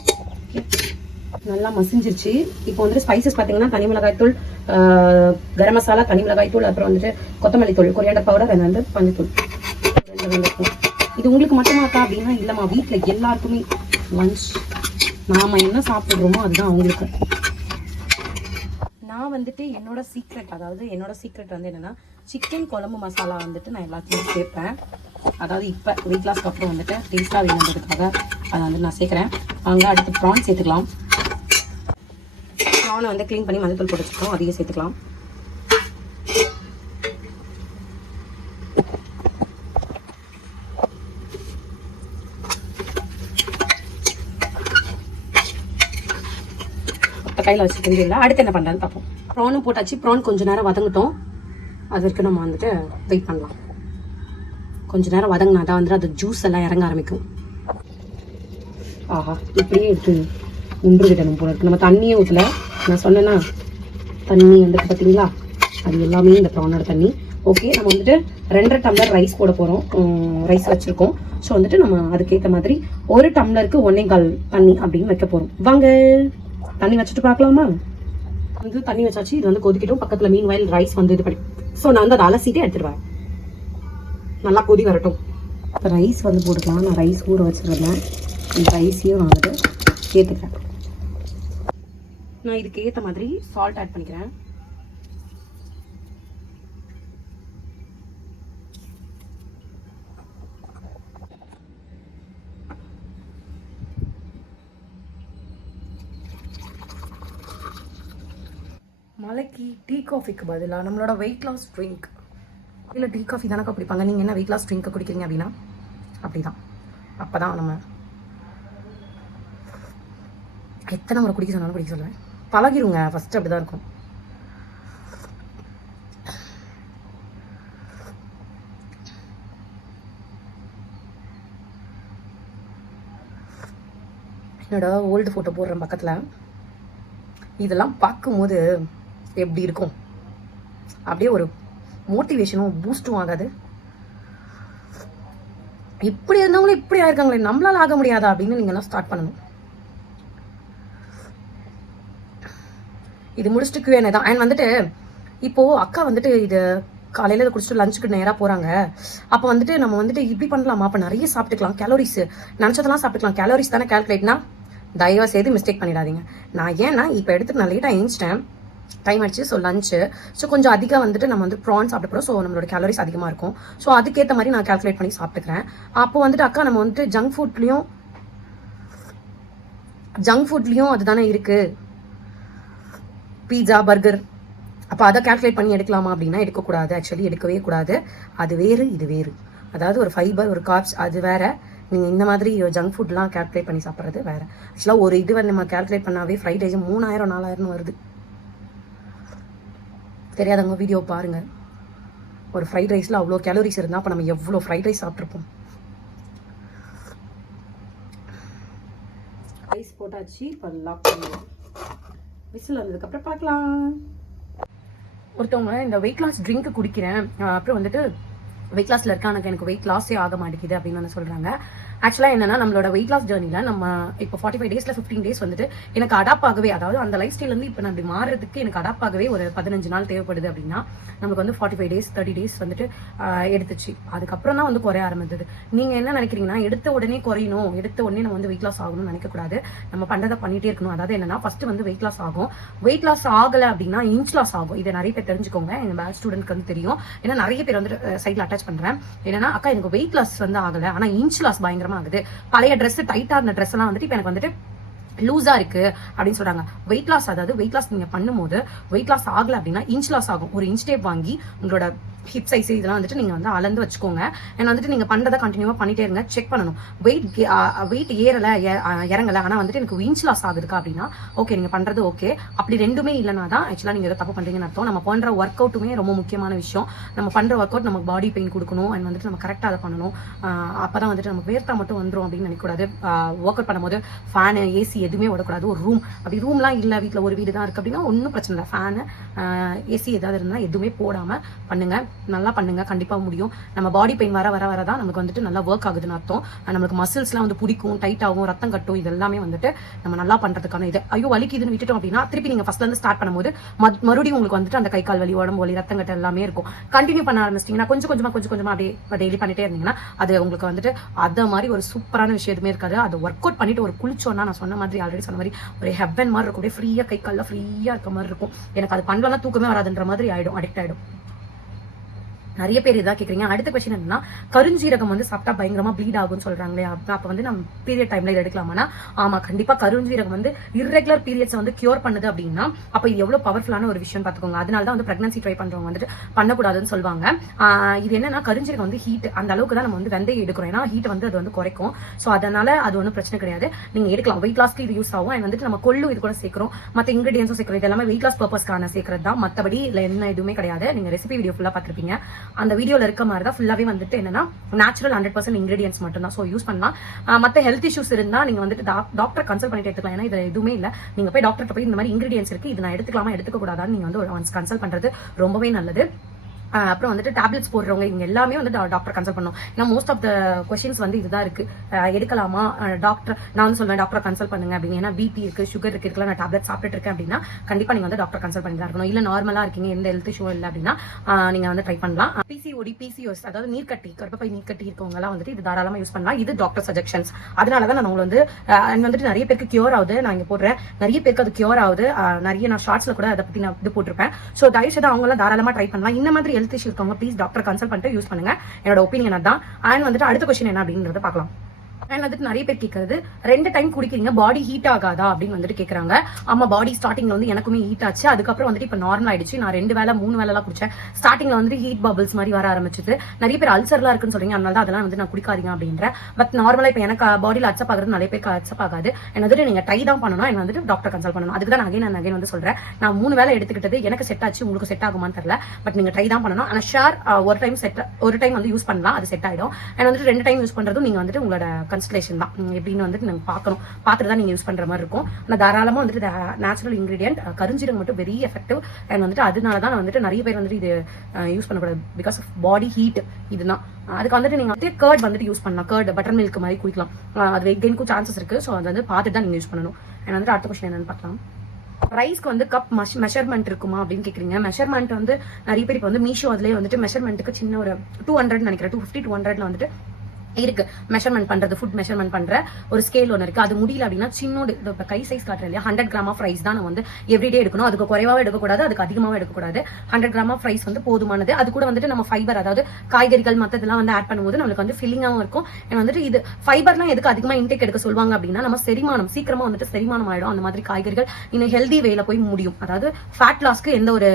நல்லா மசிஞ்சிருச்சு. இப்போ வந்துட்டு ஸ்பைசஸ் பார்த்தீங்கன்னா தனி மிளகாய் தூள், கரம் மசாலா, தனி மிளகாய் தூள், அப்புறம் வந்துட்டு கொத்தமல்லி தூள், கொரியாண்டர் பவுடர், அது வந்து பஞ்சுத்தூள் 2 வெங்காயம். இது உங்களுக்கு மட்டுமாக்கா அப்படின்னா இல்லைம்மா, வீட்டில் எல்லாருக்குமே லஞ்ச் நாம் என்ன சாப்பிட்றோமோ அதுதான் அவங்களுக்கு. நான் வந்துட்டு என்னோட சீக்ரெட், அதாவது என்னோட சீக்ரெட் வந்து என்னென்னா சிக்கன் குழம்பு மசாலா வந்துட்டு நான் எல்லாத்தையும் சேர்ப்பேன். அதாவது இப்போ வெயிட் லாஸ்க்கு அப்புறம் வந்துட்டு டேஸ்ட்டாக வேணுன்றதுக்காக அதை வந்து நான் சேர்க்குறேன். அங்கே அடுத்து ப்ரான் சேர்த்துக்கலாம். ப்ரானை வந்து க்ளீன் பண்ணி மஞ்சள் தூள் போட்டு வச்சுருக்கோம், அதையும் சேர்த்துக்கலாம். கையில் வச்சு செஞ்சிடல. அடுத்து என்ன பண்ணுறான்னு பார்ப்போம். ப்ரானும் போட்டாச்சு. ப்ரான் கொஞ்சம் நேரம் வதங்கட்டும். அதற்கு நம்ம வந்துட்டு வெயிட் பண்ணலாம். கொஞ்சம் நேரம் வதங்கினா தான் வந்துட்டு அது ஜூஸ் எல்லாம் இறங்க ஆரம்பிக்கும். ஆஹா, இப்படியே எடுத்து நின்று விடணும் போல இருக்கு. நம்ம தண்ணியே ஊற்றல. நான் சொன்னேன்னா தண்ணி வந்துட்டு பார்த்தீங்களா, அது எல்லாமே இந்த ப்ரானோட தண்ணி. ஓகே, நம்ம வந்துட்டு 2.5 டம்ளர் ரைஸ் போட போகிறோம். ரைஸ் வச்சுருக்கோம். ஸோ வந்துட்டு நம்ம அதுக்கேற்ற மாதிரி 1 டம்ளருக்கு 1.25 தண்ணி அப்படின்னு வைக்க போகிறோம். வாங்க தண்ணி வச்சுட்டு பார்க்கலாமா. வந்து தண்ணி வச்சாச்சு. இது வந்து கொதிக்கிட்டோம். பக்கத்தில் மீன் வயல் ரைஸ் வந்து இது பண்ணி, ஸோ நான் வந்து அதை அலசிட்டே எடுத்துடுவேன். நல்லா கொதி வரட்டும். இப்போ ரைஸ் வந்து போட்டுக்கலாம். நான் ரைஸ் ஊற வச்சுருந்தேன். இந்த ரைஸையும் நான் வந்துட்டு சேர்த்துக்கிறேன். நான் இதுக்கு ஏற்ற மாதிரி சால்ட் ஆட் பண்ணிக்கிறேன். மலைக்கு டீ காஃபிக்கு பதிலாக நம்மளோட வெயிட் லாஸ் ட்ரிங்க், இல்லை டீ காஃபி தானக்கா குடிப்பாங்க, நீங்கள் என்ன வெயிட் லாஸ் ட்ரிங்க்கை குடிக்கிறீங்க அப்படின்னா அப்படி தான். அப்போ தான் நம்ம எத்தனை முறை குடிக்க சொன்னாலும் குடிக்க சொல்லுவேன். பழகிருங்க, ஃபஸ்ட்டு அப்படி தான் இருக்கும். என்னோட ஓல்டு ஃபோட்டோ போடுறேன் பக்கத்தில். இதெல்லாம் பார்க்கும்போது எப்படி இருக்கும், அப்படியே ஒரு மோட்டிவேஷனும் பூஸ்டும் ஆகாது. இப்படி இருந்தவங்களும் இப்படி ஆயிருக்காங்களே, நம்மளால ஆக முடியாதா அப்படின்னு நீங்கள்லாம் ஸ்டார்ட் பண்ணணும். இது முடிச்சுட்டு Q&A தான். அண்ட் வந்துட்டு இப்போது அக்கா வந்துட்டு இது காலையில் இதை குடிச்சிட்டு லஞ்சுக்கு நேராக போகிறாங்க. அப்போ வந்துட்டு நம்ம வந்துட்டு இப்படி பண்ணலாமா, அப்போ நிறைய சாப்பிட்டுக்கலாம், கேலோரிஸ் நினச்சதெல்லாம் சாப்பிட்டுக்கலாம், கேலோரிஸ் தானே கால்குலேட்னா தயவு செய்து மிஸ்டேக் பண்ணிடாதீங்க. நான் ஏன்னா இப்போ எடுத்துட்டு நான் லேட்டாக எழுந்துச்சிட்டேன், டைம் ஆயிடுச்சு. ஸோ லஞ்சு ஸோ கொஞ்சம் அதிகம் வந்துட்டு நம்ம வந்து ப்ரான் சாப்பிட போகிறோம். ஸோ நம்மளோட கேலரிஸ் அதிகமாக இருக்கும். ஸோ அதுக்கேற்ற மாதிரி நான் கால்குலேட் பண்ணி சாப்பிட்டுக்கிறேன். அப்போ வந்துட்டு அக்கா நம்ம வந்துட்டு ஜங்க் ஃபுட்லேயும் அதுதானே இருக்குது, பீஸா பர்கர். அப்போ அதை கால்குலேட் பண்ணி எடுக்கலாமா அப்படின்னா எடுக்கக்கூடாது. ஆக்சுவலி எடுக்கவே கூடாது. அது வேறு இது வேறு. அதாவது ஒரு ஃபைபர் ஒரு கார்ப்ஸ் அது வேறு. நீங்கள் இந்த மாதிரி ஜங்க் ஃபுட்லாம் கால்குலேட் பண்ணி சாப்பிட்றது வேறு. ஆக்சுவலாக ஒரு இது நம்ம கால்குலேட் பண்ணாவே ஃப்ரைட் ரைஸ் 3000 4000 வருது. தெரியாதவங்க வீடியோ பாருங்கள். ஒரு ஃப்ரைட் ரைஸில் அவ்வளோ கேலோரிஸ் இருந்தால் அப்போ நம்ம எவ்வளோ ஃப்ரைட் ரைஸ் சாப்பிட்ருப்போம். ரைஸ் போட்டாச்சு. இப்போ லாக் பண்ணுவோம். விசில் வந்ததுக்கப்புறம் பார்க்கலாம். ஒருத்தவங்க இந்த வெயிட் லாஸ் ட்ரிங்க் குடிக்கிறேன், அப்புறம் வந்துட்டு வெயிட் லாஸில் இருக்கா, எனக்கு வெயிட் லாஸே ஆக மாட்டேங்குது அப்படின்னு வந்து சொல்கிறாங்க. ஆக்சுவலாக என்னன்னா நம்மளோட வெயிட் லாஸ் ஜேர்னியில் நம்ம இப்போ 45 டேஸில் 15 டேஸ் வந்துட்டு எனக்கு அடாப்ட் ஆகவே, அதாவது அந்த லைஃப் ஸ்டைலேருந்து இப்போ நான் இப்படி மாறுறதுக்கு எனக்கு அடாப்ட் ஆகவே ஒரு 15 நாள் தேவைப்படுது அப்படின்னா நமக்கு வந்து 45 டேஸ் 30 டேஸ் வந்துட்டு எடுத்துச்சு. அதுக்கப்புறம் தான் வந்து குறைய ஆரம்பித்தது. நீங்கள் என்ன நினைக்கிறீங்கன்னா எடுத்த உடனே குறையணும், எடுத்த உடனே நம்ம வந்து வெயிட் லாஸ் ஆகணும்னு நினைக்கக்கூடாது. நம்ம பண்ணுறதை பண்ணிகிட்டே இருக்கணும். அதாவது என்னன்னா ஃபஸ்ட்டு வந்து வெயிட் லாஸ் ஆகும். வெயிட் லாஸ் ஆகலை அப்படின்னா இன்ச் லாஸ் ஆகும். இதை நிறைய பேர் தெரிஞ்சுக்கோங்க. எங்கள் பேட்ச் ஸ்டூடெண்ட்க்கு வந்து தெரியும். ஏன்னா நிறைய பேர் வந்து சைடில் அட்டாச் பண்ணுறேன். என்னன்னா அக்கா எனக்கு வெயிட் லாஸ் வந்து ஆகலை, ஆனால் இன்ச் லாஸ் பயங்கரமாக ஆகுது. பழைய ட்ரெஸ் டைட்டா இருந்த ட்ரெஸ் எல்லாம் வந்துட்டு இப்போ எனக்கு வந்துட்டு லூஸா இருக்கு அப்படின்னு சொல்றாங்க. வெயிட் லாஸ், அதாவது வெயிட் லாஸ் நீங்க பண்ணும்போது வெயிட் லாஸ் ஆகல அப்படின்னா இன்ச் லாஸ் ஆகும். ஒரு இன்ச் டேப் வாங்கி உங்களோட ஹிப் சைஸ் இதெல்லாம் வந்துட்டு நீங்க வந்து அளந்து வச்சுக்கோங்க. ஏன்னா வந்துட்டு நீங்க பண்றதை கண்டினியூவா பண்ணிட்டே இருங்க. செக் பண்ணணும். வெயிட் ஏறல இறங்கல, ஆனா வந்துட்டு எனக்கு இன்ச் லாஸ் ஆகுதுக்கா அப்படின்னா ஓகே நீங்க பண்றது ஓகே. அப்படி ரெண்டுமே இல்லைனா தான் ஆக்சுவலா நீங்க ஏதோ தப்பு பண்றீங்கன்னு அர்த்தம். நம்ம பண்ற ஒர்க் அவுட்டுமே ரொம்ப முக்கியமான விஷயம். நம்ம பண்ற ஒர்க் அவுட் நமக்கு பாடி பெயின் கொடுக்கணும். அண்ட் வந்துட்டு நம்ம கரெக்டா அதை பண்ணணும். அப்பதான் வந்துட்டு நமக்கு வேர்த்தா மட்டும் வந்துடும் அப்படின்னு நினைக்கக்கூடாது. ஒர்க் அவுட் பண்ணும்போது ஃபேனு ஏசி எதுவுமே விடக்கூடாது. ஒரு ரூம் அப்படி ரூம்லாம் இல்லை, வீட்டில் ஒரு வீடு தான் இருக்கு அப்படின்னா ஒன்றும் பிரச்சனை இல்லை. ஃபேனு ஏசி ஏதாவது இருந்தால் எதுவுமே போடாம பண்ணுங்க. நல்லா பண்ணுங்க, கண்டிப்பா முடியும். நம்ம பாடி பெயின் வர வர வரதான் நமக்கு வந்துட்டு நல்லா ஒர்க் ஆகுதுன்னு அர்த்தம். நமக்கு மசில்ஸ்லாம் வந்து பிடிக்கும், டைட் ஆகும், ரத்தம் கட்டும். இது எல்லாமே வந்துட்டு நம்ம நல்லா பண்றதுக்கான இது. ஐயோ வலிக்குதுன்னு விட்டுட்டோம் அப்படின்னா திருப்பி நீங்க ஃபர்ஸ்ட்ல இருந்து ஸ்டார்ட் பண்ணும்போது மறுபடியும் உங்களுக்கு வந்துட்டு அந்த கை கால் வலி, உடம்பு வலி, ரத்தம் கட்டு எல்லாமே இருக்கும். கண்டினியூ பண்ண ஆரம்பிச்சிட்டீங்கன்னா கொஞ்சம் கொஞ்சமா அப்படியே டெய்லி பண்ணிட்டே இருந்தீங்கன்னா அது உங்களுக்கு வந்துட்டு அத மாதிரி ஒரு சூப்பரான விஷயம் எதுவுமே இருக்காது. அது ஒர்க் அவுட் பண்ணிட்டு ஒரு குளிச்சோன்னா நான் சொன்ன மாதிரி ஆல்ரெடி சொன்ன மாதிரி ஒரு ஹெவன் மாதிரி இருக்கும். ஃப்ரீயா கை காலில் ஃப்ரீயா இருக்க மாதிரி இருக்கும். எனக்கு அது பண்ணலன்னா தூக்கமே வராதுன்ற மாதிரி ஆயிடும், அடிக்ட் ஆயிடும். நிறைய பேர் இதான் கேட்குறீங்க. அடுத்த கொஸ்டின் என்னன்னா கருஞ்சீரகம் வந்து சாப்பிட்டா பயங்கரமா ப்ளீட் ஆகும்னு சொல்றாங்களே, அப்போ வந்து நம்ம பீரியட் டைம்ல எடுக்கலாமானா ஆமா கண்டிப்பா. கருஞ்சீரகம் வந்து இர்ரெகுலர் பீரியட்ஸ் வந்து கியூர் பண்ணுது அப்படின்னா அப்போ இது எவ்வளவு பவர்ஃபுல்லான ஒரு விஷயம் பார்த்துக்கோங்க. அதனால தான் வந்து பிரெக்னன்சி ட்ரை பண்றவங்க வந்துட்டு பண்ணக்கூடாதுன்னு சொல்லுவாங்க. இது என்னன்னா கருஞ்சீரகம் வந்து ஹீட் அந்த அளவுக்கு தான் நம்ம வந்து வெந்தயம் எடுக்கிறோம். ஏன்னா ஹீட் வந்து அது வந்து குறைக்கும். ஸோ அதனால அது ஒன்றும் பிரச்சனை கிடையாது, நீங்க எடுக்கலாம். வெயிட் லாஸ்க்கு இது யூஸ் ஆகும். வந்துட்டு நம்ம கொள்ளு இது கூட சேர்க்கிறோம், மற்ற இன்கிரீடியன்ஸும் சேர்க்கிறோம். இது எல்லாமே வெயிட் லாஸ் பர்பஸ்க்கான சேர்க்கறது தான், மற்றபடி இல்லை என்ன எதுவுமே கிடையாது. நீங்க ரெசிபி வீடியோ ஃபுல்லா பார்த்துருப்பீங்க. அந்த வீடியோல இருக்க மாதிரி தான் ஃபுல்லாவே வந்துட்டு என்னன்னா நேச்சுரல் 100% இன்கிரீடியன்ஸ் மட்டும் தான். ஸோ யூஸ் பண்ணலாம். மற்ற ஹெல்த் இஷ்யூஸ் இருந்தா நீங்க வந்துட்டு டாக்டர் கன்சல்ட் பண்ணிட்டு எடுத்துக்கலாம். ஏன்னா இதுல எதுவுமே இல்லை. நீங்க போய் டாக்டர் போய் இந்த மாதிரி இன்கிரீடியன்ஸ் இருக்கு, இது நான் எடுத்துக்கலாமா எடுத்துக்க கூடாதான்னு நீங்க வந்து ஒன்ஸ் கன்சல்ட் பண்றது ரொம்பவே நல்லது. அப்புறம் வந்துட்டு டேப்லெட்ஸ் போடுறவங்க இவங்க எல்லாமே வந்து டாக்டர் கன்சல்ட் பண்ணணும். ஏன்னா மோஸ்ட் ஆஃப் த கொஸ்டின்ஸ் வந்து இதுதான் இருக்கு. எடுக்கலாமா டாக்டர், நான் வந்து சொல்லுவேன் டாக்டர் கன்சல்ட் பண்ணுங்க அப்படின்னு. ஏன்னா பிபி இருக்கு, சுகர் இருக்கு, நான் டேப்லெட் சாப்பிட்டு இருக்கேன் அப்படின்னா கண்டிப்பா நீங்க வந்து டாக்டர் கன்சல்ட் பண்ணி தான் இருக்கணும். இல்ல நார்மலா இருக்கீங்க, எந்த ஹெல்த் இஷ்யூ இல்லை அப்படின்னா நீங்க வந்து ட்ரை பண்ணலாம். பிசிஓடி, பிசிஓஎஸ் அதாவது நீர்க்கட்டி, கர்ப்பப்பை நீர்க்கட்டி இருக்கவங்க எல்லாம் வந்துட்டு இது தாராளமா யூஸ் பண்ணலாம். இது டாக்டர் சஜெக்ஷன்ஸ். அதனாலதான் நான் உங்களுக்கு வந்துட்டு நிறைய பேருக்கு கியூர் ஆகுது. நான் இங்க போடுறேன், நிறைய பேருக்கு அது கியூர் ஆகுது. நிறைய நான் ஷார்ட்ஸ்ல கூட அதை பத்தி நான் இது போட்டிருப்பேன். ஸோ தயவு செய்து அவங்க எல்லாம் தாராளமா ட்ரை பண்ணலாம். இந்த மாதிரி ஹெல்த் இஷ்யூ இருக்கவங்க ப்ளீஸ் டாக்டர் கன்சல்ட் பண்ணிட்டு யூஸ் பண்ணுங்க. என்னோட ஒப்பீனியன் அதான். அண்ட் வந்துட்டு அடுத்த கொஸ்டின் என்ன அப்படின்றத பார்க்கலாம். அண்ட் வந்துட்டு நிறைய பேர் கேட்கறது 2 டைம் குடிக்கிறீங்க பாடி ஹீட் ஆகாதா அப்படின்னு வந்துட்டு கேட்கறாங்க. ஆமா பாடி ஸ்டார்டிங்ல வந்து எனக்குமே ஹீட் ஆச்சு. அதுக்கப்புறம் வந்துட்டு இப்போ நார்மல் ஆயிடுச்சு. நான் 2 வேளை 3 வேலை எல்லாம் குடிச்சேன். ஸ்டார்டிங்ல வந்துட்டு ஹீட் பபிள்ஸ் மாதிரி வர ஆரம்பிச்சது. நிறைய பேர் அல்சர்லாம் இருக்குன்னு சொல்றீங்க, அதனால தான் அதெல்லாம் வந்து நான் குடிக்காதீங்க அப்படின்றேன். பட் நார்மலா இப்போ எனக்கு பாடியில் அச்சப் ஆகுறது நிறைய பேருக்கு அச்சப் ஆகாது. என்ன வந்துட்டு நீங்க ட்ரை தான் பண்ணணும். என்ன வந்துட்டு டாக்டர் கன்சல்ட் பண்ணணும். அதுக்கு தான் நான் அகைன் வந்து சொல்றேன். நான் 3 வேலை எடுத்துக்கிட்டது எனக்கு செட் ஆச்சு, உங்களுக்கு செட் ஆகுமான்னு தெரியல. பட் நீங்க ட்ரை தான் பண்ணணும். ஆனால் ஷேர் ஒரு டைம் வந்து யூஸ் பண்ணலாம், அது செட் ஆயிடும். அண்ட் வந்துட்டு 2 டைம் யூஸ் பண்றதும் நீங்க வந்துட்டு உங்களோட கன்சல்டேஷன் தான் எப்படின்னு வந்துட்டு நாங்கள் பார்த்துட்டு தான் நீங்கள் யூஸ் பண்ணுற மாதிரி இருக்கும். ஆனால் தாராளமாக வந்துட்டு நேச்சுரல் இன்கிரீடியன்ட் கருஞ்சீரகம் மட்டும் வெரி எஃபெக்டிவ். அண்ட் வந்துட்டு அதனால தான் வந்துட்டு நிறைய பேர் வந்துட்டு இது யூஸ் பண்ணக்கூடாது பிகாஸ் ஆஃப் பாடி ஹீட். இதுதான் அதுக்கு வந்துட்டு நீங்கள் வந்துட்டு கர்ட் வந்துட்டு யூஸ் பண்ணலாம். கர்ட் பட்டர் மில்க் மாதிரி குடிக்கலாம். அது வெயிட் கெயினுக்கும் சான்சஸ் இருக்குது. ஸோ அதை வந்து பார்த்துட்டு தான் நீங்கள் யூஸ் பண்ணணும். அண்ட் வந்துட்டு அடுத்த கொஸ்டின் என்னன்னு பார்க்கலாம். ரைஸ்க்கு வந்து கப் மெஷர்மெண்ட் இருக்குமா அப்படின்னு கேக்குறீங்க. மெஷர்மெண்ட் வந்து நிறைய பேர் இப்போ வந்து மீஷோ அதுலேயே வந்துட்டு மெஷர்மெண்ட்டுக்கு சின்ன ஒரு 200 நினைக்கிறேன், 250 200ல வந்துட்டு இருக்கு மெஷர்மெண்ட் பண்றது, ஃபுட் மெஷர்மெண்ட் பண்ற ஒரு ஸ்கேல் ஒன்று இருக்கு. அது முடியல அப்படின்னா சின்னோடு இப்போ கை சைஸ் காட்டுறேன் இல்லையா, 100 கிராம் ஆஃப் ரைஸ் தான் நம்ம வந்து எவ்ரிடே எடுக்கணும். அதுக்கு குறைவாக எடுக்கக்கூடாது, அதுக்கு அதிகமாக எடுக்கக்கூடாது. 100 கிராம் ஆஃப் ரைஸ் வந்து போதுமானது. அது கூட வந்துட்டு நம்ம ஃபைபர், அதாவது காய்கறிகள் மற்றதெல்லாம் வந்து ஆட் பண்ணும்போது நம்மளுக்கு வந்து ஃபில்லிங்காகவும் இருக்கும். வந்துட்டு இது ஃபைபர்லாம் எதுக்கு அதிகமாக இன்டேக் எடுக்க சொல்லுவாங்க அப்படின்னா, நம்ம செரிமானம் சீக்கிரமா வந்துட்டு செரிமானம் ஆயிடும். அந்த மாதிரி காய்கறிகள் இன்னும் ஹெல்தி வேல போய் முடியும். அதாவது ஃபேட் லாஸ்க்கு எந்த ஒரு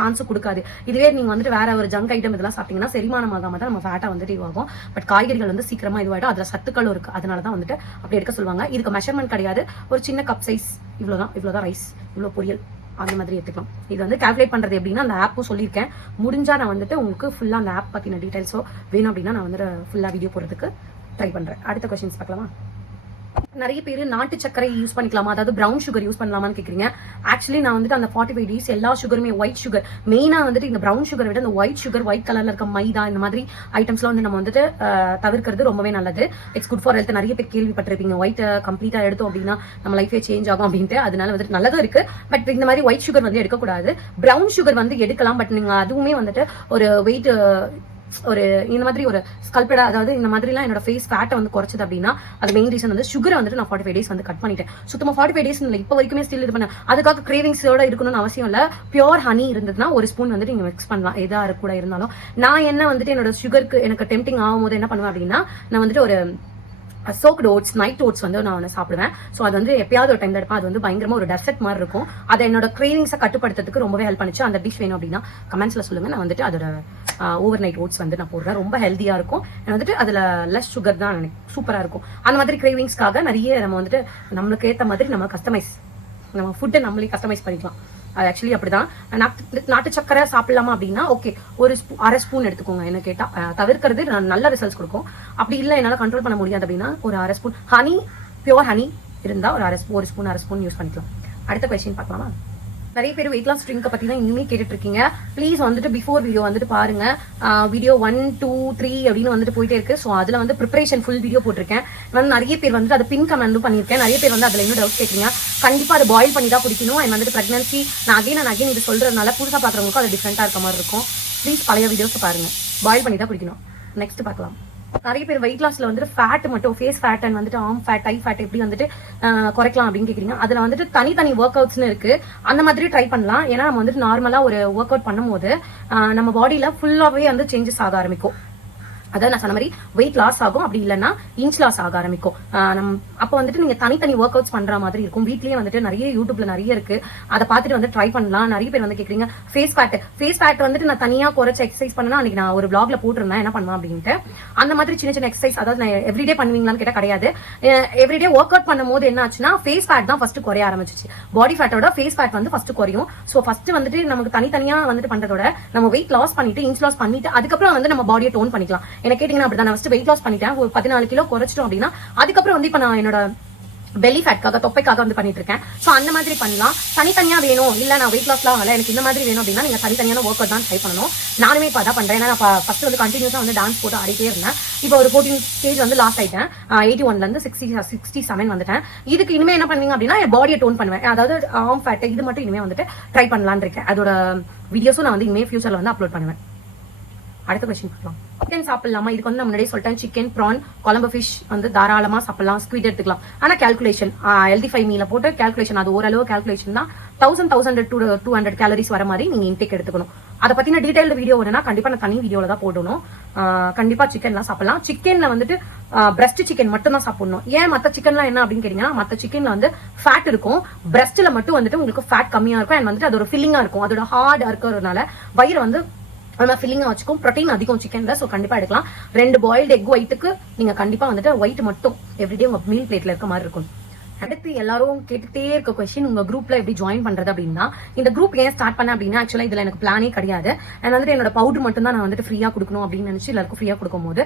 சான்ஸும் கொடுக்காது. இதுவே நீங்க வந்துட்டு வேற ஒரு ஜங்க் ஐட்டம் இதெல்லாம் சாப்பிட்டீங்கன்னா செரிமானம் ஆகாம தான் நம்ம ஃபேட்டா வந்துட்டு இதுவாகும். பட் காய்கறிகள் சீக்கிரமா இதுவாயிடும், அதுல சத்துக்களும் இருக்கு. அதனாலதான் வந்துட்டு அப்படி எடுக்க சொல்லுவாங்க. இதுக்கு மெஷர்மெண்ட் கிடையாது, ஒரு சின்ன கப் சைஸ் இவ்வளவுதான் ரைஸ், இவ்வளவு பொரியல் அந்த மாதிரி எடுத்துக்கலாம். இது வந்து கால்குலேட் பண்றது எப்படின்னா அந்த ஆப்பும் சொல்லியிருக்கேன். முடிஞ்சா நான் வந்துட்டு உங்களுக்கு ஃபுல்லா அந்த ஆப் பத்தின டீடைல்ஸோ வேணும் அப்படின்னா நான் வந்துட்டு ஃபுல்லா வீடியோ போடுறதுக்கு ட்ரை பண்றேன். அடுத்த கொஸ்டின்ஸ் பார்க்கலாமா? நிறைய பேர் நாட்டு சர்க்கரை யூஸ் பண்ணிக்கலாமா, அதாவது பிரவுன் சுகர் யூஸ் பண்ணலாமான்னு கேக்குறீங்க. ஆக்சுவலி நான் வந்துட்டு அந்த 45 days எல்லா சுகருமே ஒயிட் சுகர், மெயினா வந்துட்டு இந்த பிரவுன் சுகரை விட இந்த ஒயிட் சுகர், ஒயிட் கலர்ல இருக்க மைதா இந்த மாதிரி ஐட்டம்ஸ்லாம் வந்து நம்ம வந்துட்டு தவிர்க்கிறது ரொம்பவே நல்லது. It's good for health. நிறைய பேர் கேள்விப்பட்டிருப்பீங்க ஒயிட் கம்ப்ளீட்டா எடுத்தோம் அப்படின்னா நம்ம லைஃபே சேஞ்ச் ஆகும் அப்படின்ட்டு. அதனால வந்துட்டு நல்லதும் இருக்கு. பட் இந்த மாதிரி ஒயிட் சுகர் வந்து எடுக்கக்கூடாது. பிரவுன் சுகர் வந்து எடுக்கலாம். பட் நீங்க அதுவுமே வந்துட்டு ஒரு வெயிட் ஒரு இந்த மாதிரி ஒரு ஸ்கல்படா, அதாவது இந்த மாதிரிலாம் என்னோட ஃபேஸ் ஃபேட்டை வந்து குறைச்சது அப்படின்னா அது மெயின் ரீசன் வந்து சுகரை வந்துட்டு நான் 45 days வந்து கட் பண்ணிட்டேன். சுத்தமா 45 days இல்லை, இப்போ வரைக்குமே ஸ்டில் இது பண்ண. அதுக்காக கிரேவிங்ஸோட இருக்கணும்னு அவசியம் இல்லை. பியோர் ஹனி இருந்ததுன்னா ஒரு ஸ்பூன் வந்துட்டு நீங்க மிக்ஸ் பண்ணலாம், எதா கூட இருந்தாலும். நான் என்ன வந்துட்டு என்னோட சுகருக்கு எனக்கு டெம்டிங் ஆகும் போது என்ன பண்ணுவேன் அப்படின்னா, நான் வந்துட்டு ஒரு சோக்டு ஓட்ஸ், நைட் ஓட்ஸ் வந்து நான் சாப்பிடுவேன். ஸோ அது வந்து எப்பயாவது ஒரு டைம் தான் எடுப்பேன். அது வந்து பயங்கரமா ஒரு டெசர்ட் மாதிரி இருக்கும். அதை என்னோட கிரேவிங்ஸை கட்டுப்படுத்துறதுக்கு ரொம்பவே ஹெல்ப் பண்ணிச்சு. அந்த டிஷ் வேணும் அப்படின்னா கமெண்ட்ஸ்ல சொல்லுங்க. நான் வந்துட்டு அதோட ஓவர் நைட் ஓட்ஸ் வந்து நான் போடுறேன். ரொம்ப ஹெல்த்தியா இருக்கும். வந்துட்டு அதுல லெஸ் சுகர் தான் எனக்கு சூப்பரா இருக்கும். அந்த மாதிரி கிரேவிங்ஸ்க்காக நிறைய நம்ம வந்துட்டு நம்மளுக்கு ஏற்ற மாதிரி நம்ம ஃபுட்டை நம்மளே கஸ்டமைஸ் பண்ணிக்கலாம். அது ஆக்சுவலி அப்படிதான். நாட்டு சக்கரை சாப்பிடலாமா அப்படின்னா ஓகே, ஒரு அரை ஸ்பூன் எடுத்துக்கோங்க. என்ன கேட்டா தவிர்க்கிறது நல்ல ரிசல்ட்ஸ் கொடுக்கும். அப்படி இல்லை என்னால கண்ட்ரோல் பண்ண முடியாது அப்படின்னா ஒரு அரை ஸ்பூன் ஹனி, பியோர் ஹனி இருந்தா ஒரு ஸ்பூன் யூஸ் பண்ணிக்கலாம். அடுத்த கொஸ்டின் பார்க்கலாமா? நிறைய பேர் வெயிட் லாஸ் ட்ரிங்கை பத்தி தான் இன்னுமே கேட்டுட்டு இருக்கீங்க. ப்ளீஸ் வந்துட்டு பிஃபோர் வீடியோ வந்துட்டு பாருங்க. வீடியோ 1 2 3 அப்படின்னு வந்துட்டு போயிட்டே இருக்கு. ஸோ அதுல வந்து ப்ரிப்பரேஷன் ஃபுல் வீடியோ போட்டிருக்கேன். வந்து நிறைய பேர் வந்துட்டு அதை பின் கமெண்டும் பண்ணியிருக்கேன். நிறைய பேர் வந்து அதுல இன்னும் டவுட் கேட்குறீங்க. கண்டிப்பா அதை பாயில் பண்ணி தான் குடிக்கணும். அண்ட் வந்துட்டு பிரெக்னன்சி நான் அகைன் இது சொல்றதுனால புதுசாக பாக்குறவங்களுக்கும் அது டிஃப்ரெண்டா இருக்க மாதிரி இருக்கும். ப்ளீஸ் பழைய வீடியோஸ் பாருங்க. பாயில் பண்ணி தான் குடிக்கணும். நெக்ஸ்ட் பார்க்கலாம். நிறைய பேர் வெயிட் லாஸ்ல வந்துட்டு ஃபேட் மட்டும், ஃபேஸ் ஃபேட் அண்ட் வந்துட்டு ஆர்ம் ஃபேட், ஐ ஃபேட் எப்படி வந்துட்டு குறைக்கலாம் அப்படின்னு கேக்குறீங்க. அதுல வந்துட்டு தனி ஒர்க் அவுட்ஸ்னு இருக்கு. அந்த மாதிரி ட்ரை பண்ணலாம். ஏன்னா நம்ம வந்துட்டு நார்மலா ஒரு ஒர்க் அவுட் பண்ணும்போது நம்ம பாடியில ஃபுல்லாவே வந்து சேஞ்சஸ் ஆக ஆரம்பிக்கும். அதான் நான் சொன்ன மாதிரி வெயிட் லாஸ் ஆகும், அப்படி இல்லைன்னா இன்ச் லாஸ் ஆக ஆரம்பிக்கும். அப்போ வந்துட்டு நீங்க தனி ஒர்க் அவுட்ஸ் பண்ற மாதிரி இருக்கும். வீட்லயே வந்துட்டு நிறைய யூடியூப்ல நிறைய இருக்கு, அதை பார்த்துட்டு வந்து ட்ரை பண்ணலாம். நிறைய பேர் வந்து கேக்குறீங்க ஃபேஸ் ஃபேட் வந்துட்டு நான் தனியா குறைச்ச எக்ஸசைஸ் பண்ணா அன்னைக்கு நான் ஒரு vlogல போட்டிருந்தேன் என்ன பண்ணுவேன் அப்படின்ட்டு. அந்த மாதிரி சின்ன எக்ஸசைஸ், அதாவது நான் எவ்ரிடே பண்ணுவீங்களான்னு கேட்டா கிடையாது. எவ்ரிடே ஒர்க் அவுட் பண்ணும் போது என்ன ஆச்சுன்னா ஃபேஸ் ஃபேட் தான் ஃபர்ஸ்ட் குறைய ஆரம்பிச்சிச்சு. பாடி ஃபேட்டோட ஃபேஸ் ஃபேட் வந்து ஃபர்ஸ்ட் குறையும். ஸோ ஃபர்ஸ்ட் வந்துட்டு நமக்கு தனித்தனியா வந்துட்டு பண்றதோட நம்ம வெயிட் லாஸ் பண்ணிட்டு இன்ச் லாஸ் பண்ணிட்டு அதுக்கப்புறம் வந்து நம்ம பாடியை டோன் பண்ணிக்கலாம். எனக்கு கேட்டீங்கன்னா அப்படிதான். நான் ஃபர்ஸ்ட் வெயிட் லாஸ் பண்ணிட்டேன், ஒரு 14 கிலோ குறைச்சிட்டோம் அப்படின்னா அதுக்கப்புறம் வந்து இப்ப நான் என்னோட பெல்லி ஃபேட்காக, தொப்பைக்காக வந்து பண்ணிட்டு இருக்கேன். ஸோ அந்த மாதிரி பண்ணலாம். தனித்தனியா வேணும், இல்ல நான் வெயிட் லாஸ்லாம் ஆகல எனக்கு இந்த மாதிரி வேணும் அப்படின்னா நீங்க தனித்தனியான ஒர்க் அவுட் தான் ட்ரை பண்ணணும். நானுமே இப்போ அதான் பண்றேன். ஏன்னா நான் ஃபர்ஸ்ட் வந்து கண்டினியூஸா வந்து டான்ஸ் போட்டு ஆடிட்டே இருந்தேன். இப்போ ஒரு 14 ஸ்டேஜ் வந்து லாஸ்ட் ஆயிட்டேன். 81ல இருந்து 67 வந்துட்டேன். இதுக்கு இனிமே என்ன பண்ணுவீங்க அப்படின்னா என் பாடியை டோன் பண்ணுவேன். அதாவது ஆர்ம் ஃபேட் இது மட்டும் இனிமே வந்துட்டு ட்ரை பண்ணலான்னு இருக்கேன். அதோட வீடியோஸும் நான் வந்து இனிமே ஃபியூச்சர்ல வந்து அப்லோட் பண்ணுவேன். அடுத்த கொஸ்டின் பார்க்கலாம். சிக்கன் சாப்பிடலாமா? இதுக்கு வந்து முன்னாடியே சொல்லிட்டேன். சிக்கன், ப்ரான், குழம்பு ஃபிஷ் வந்து தாராளமா சாப்பிடலாம். ஸ்குவிட் எடுத்துக்கலாம். ஆனா கால்குலேஷன் ஹெல்தி 5 மீல போட்டு கால்குலேஷன், அது ஓரளவு கால்குலேஷன் தான். 1100 to 200 கேலரிஸ் வர மாதிரி நீங்க இன்டேக் எடுத்துக்கணும். அதை பத்தின டீடைல்டு வீடியோ வேணும்னா கண்டிப்பா நான் தனி வீடியோல தான் போடணும். கண்டிப்பா சிக்கன்லாம் சாப்பிடலாம். சிக்கன்ல வந்துட்டு பிரஸ்ட் சிக்கன் மட்டும் தான் சாப்பிடணும். ஏன் மத்த சிக்கன்லாம் என்ன அப்படின்னு கேட்டீங்கன்னா, மத்த சிக்கன்ல வந்து ஃபேட் இருக்கும், பிரஸ்ட்ல மட்டும் வந்துட்டு உங்களுக்கு ஃபேட் கம்மியா இருக்கும். அண்ட் வந்துட்டு அது ஒரு ஃபில்லிங்கா இருக்கும். அதோட ஹார்டா இருக்கிறதுனால வயிறு வந்து ஃபில்லிங்கா வச்சுக்கும். ப்ரோட்டீன் அதிகம் சிக்கன்ல. ஸோ கண்டிப்பா எடுக்கலாம். 2 பாயில்டு எக் ஒயிட்டுக்கு நீங்க கண்டிப்பா வந்துட்டு ஒயிட் மட்டும் எவ்ரிடே உங்க மீல் பிளேட்ல இருக்க மாதிரி இருக்கும். அடுத்து எல்லாரும் கேட்டுட்டே இருக்க கொஸ்டின், உங்க குரூப்ல எப்படி ஜாயின் பண்றது அப்படின்னா, இந்த குரூப் ஏன் ஸ்டார்ட் பண்ண அப்படின்னா ஆக்சுவலா இதுல எனக்கு பிளானே கிடையாது. அண்ட் வந்துட்டு என்னோட பவுடர் மட்டும் தான் நான் வந்துட்டு ஃப்ரீயா கொடுக்கணும் அப்படின்னு நினைச்சு எல்லாருக்கும் ஃப்ரீயா கொடுக்கும் போது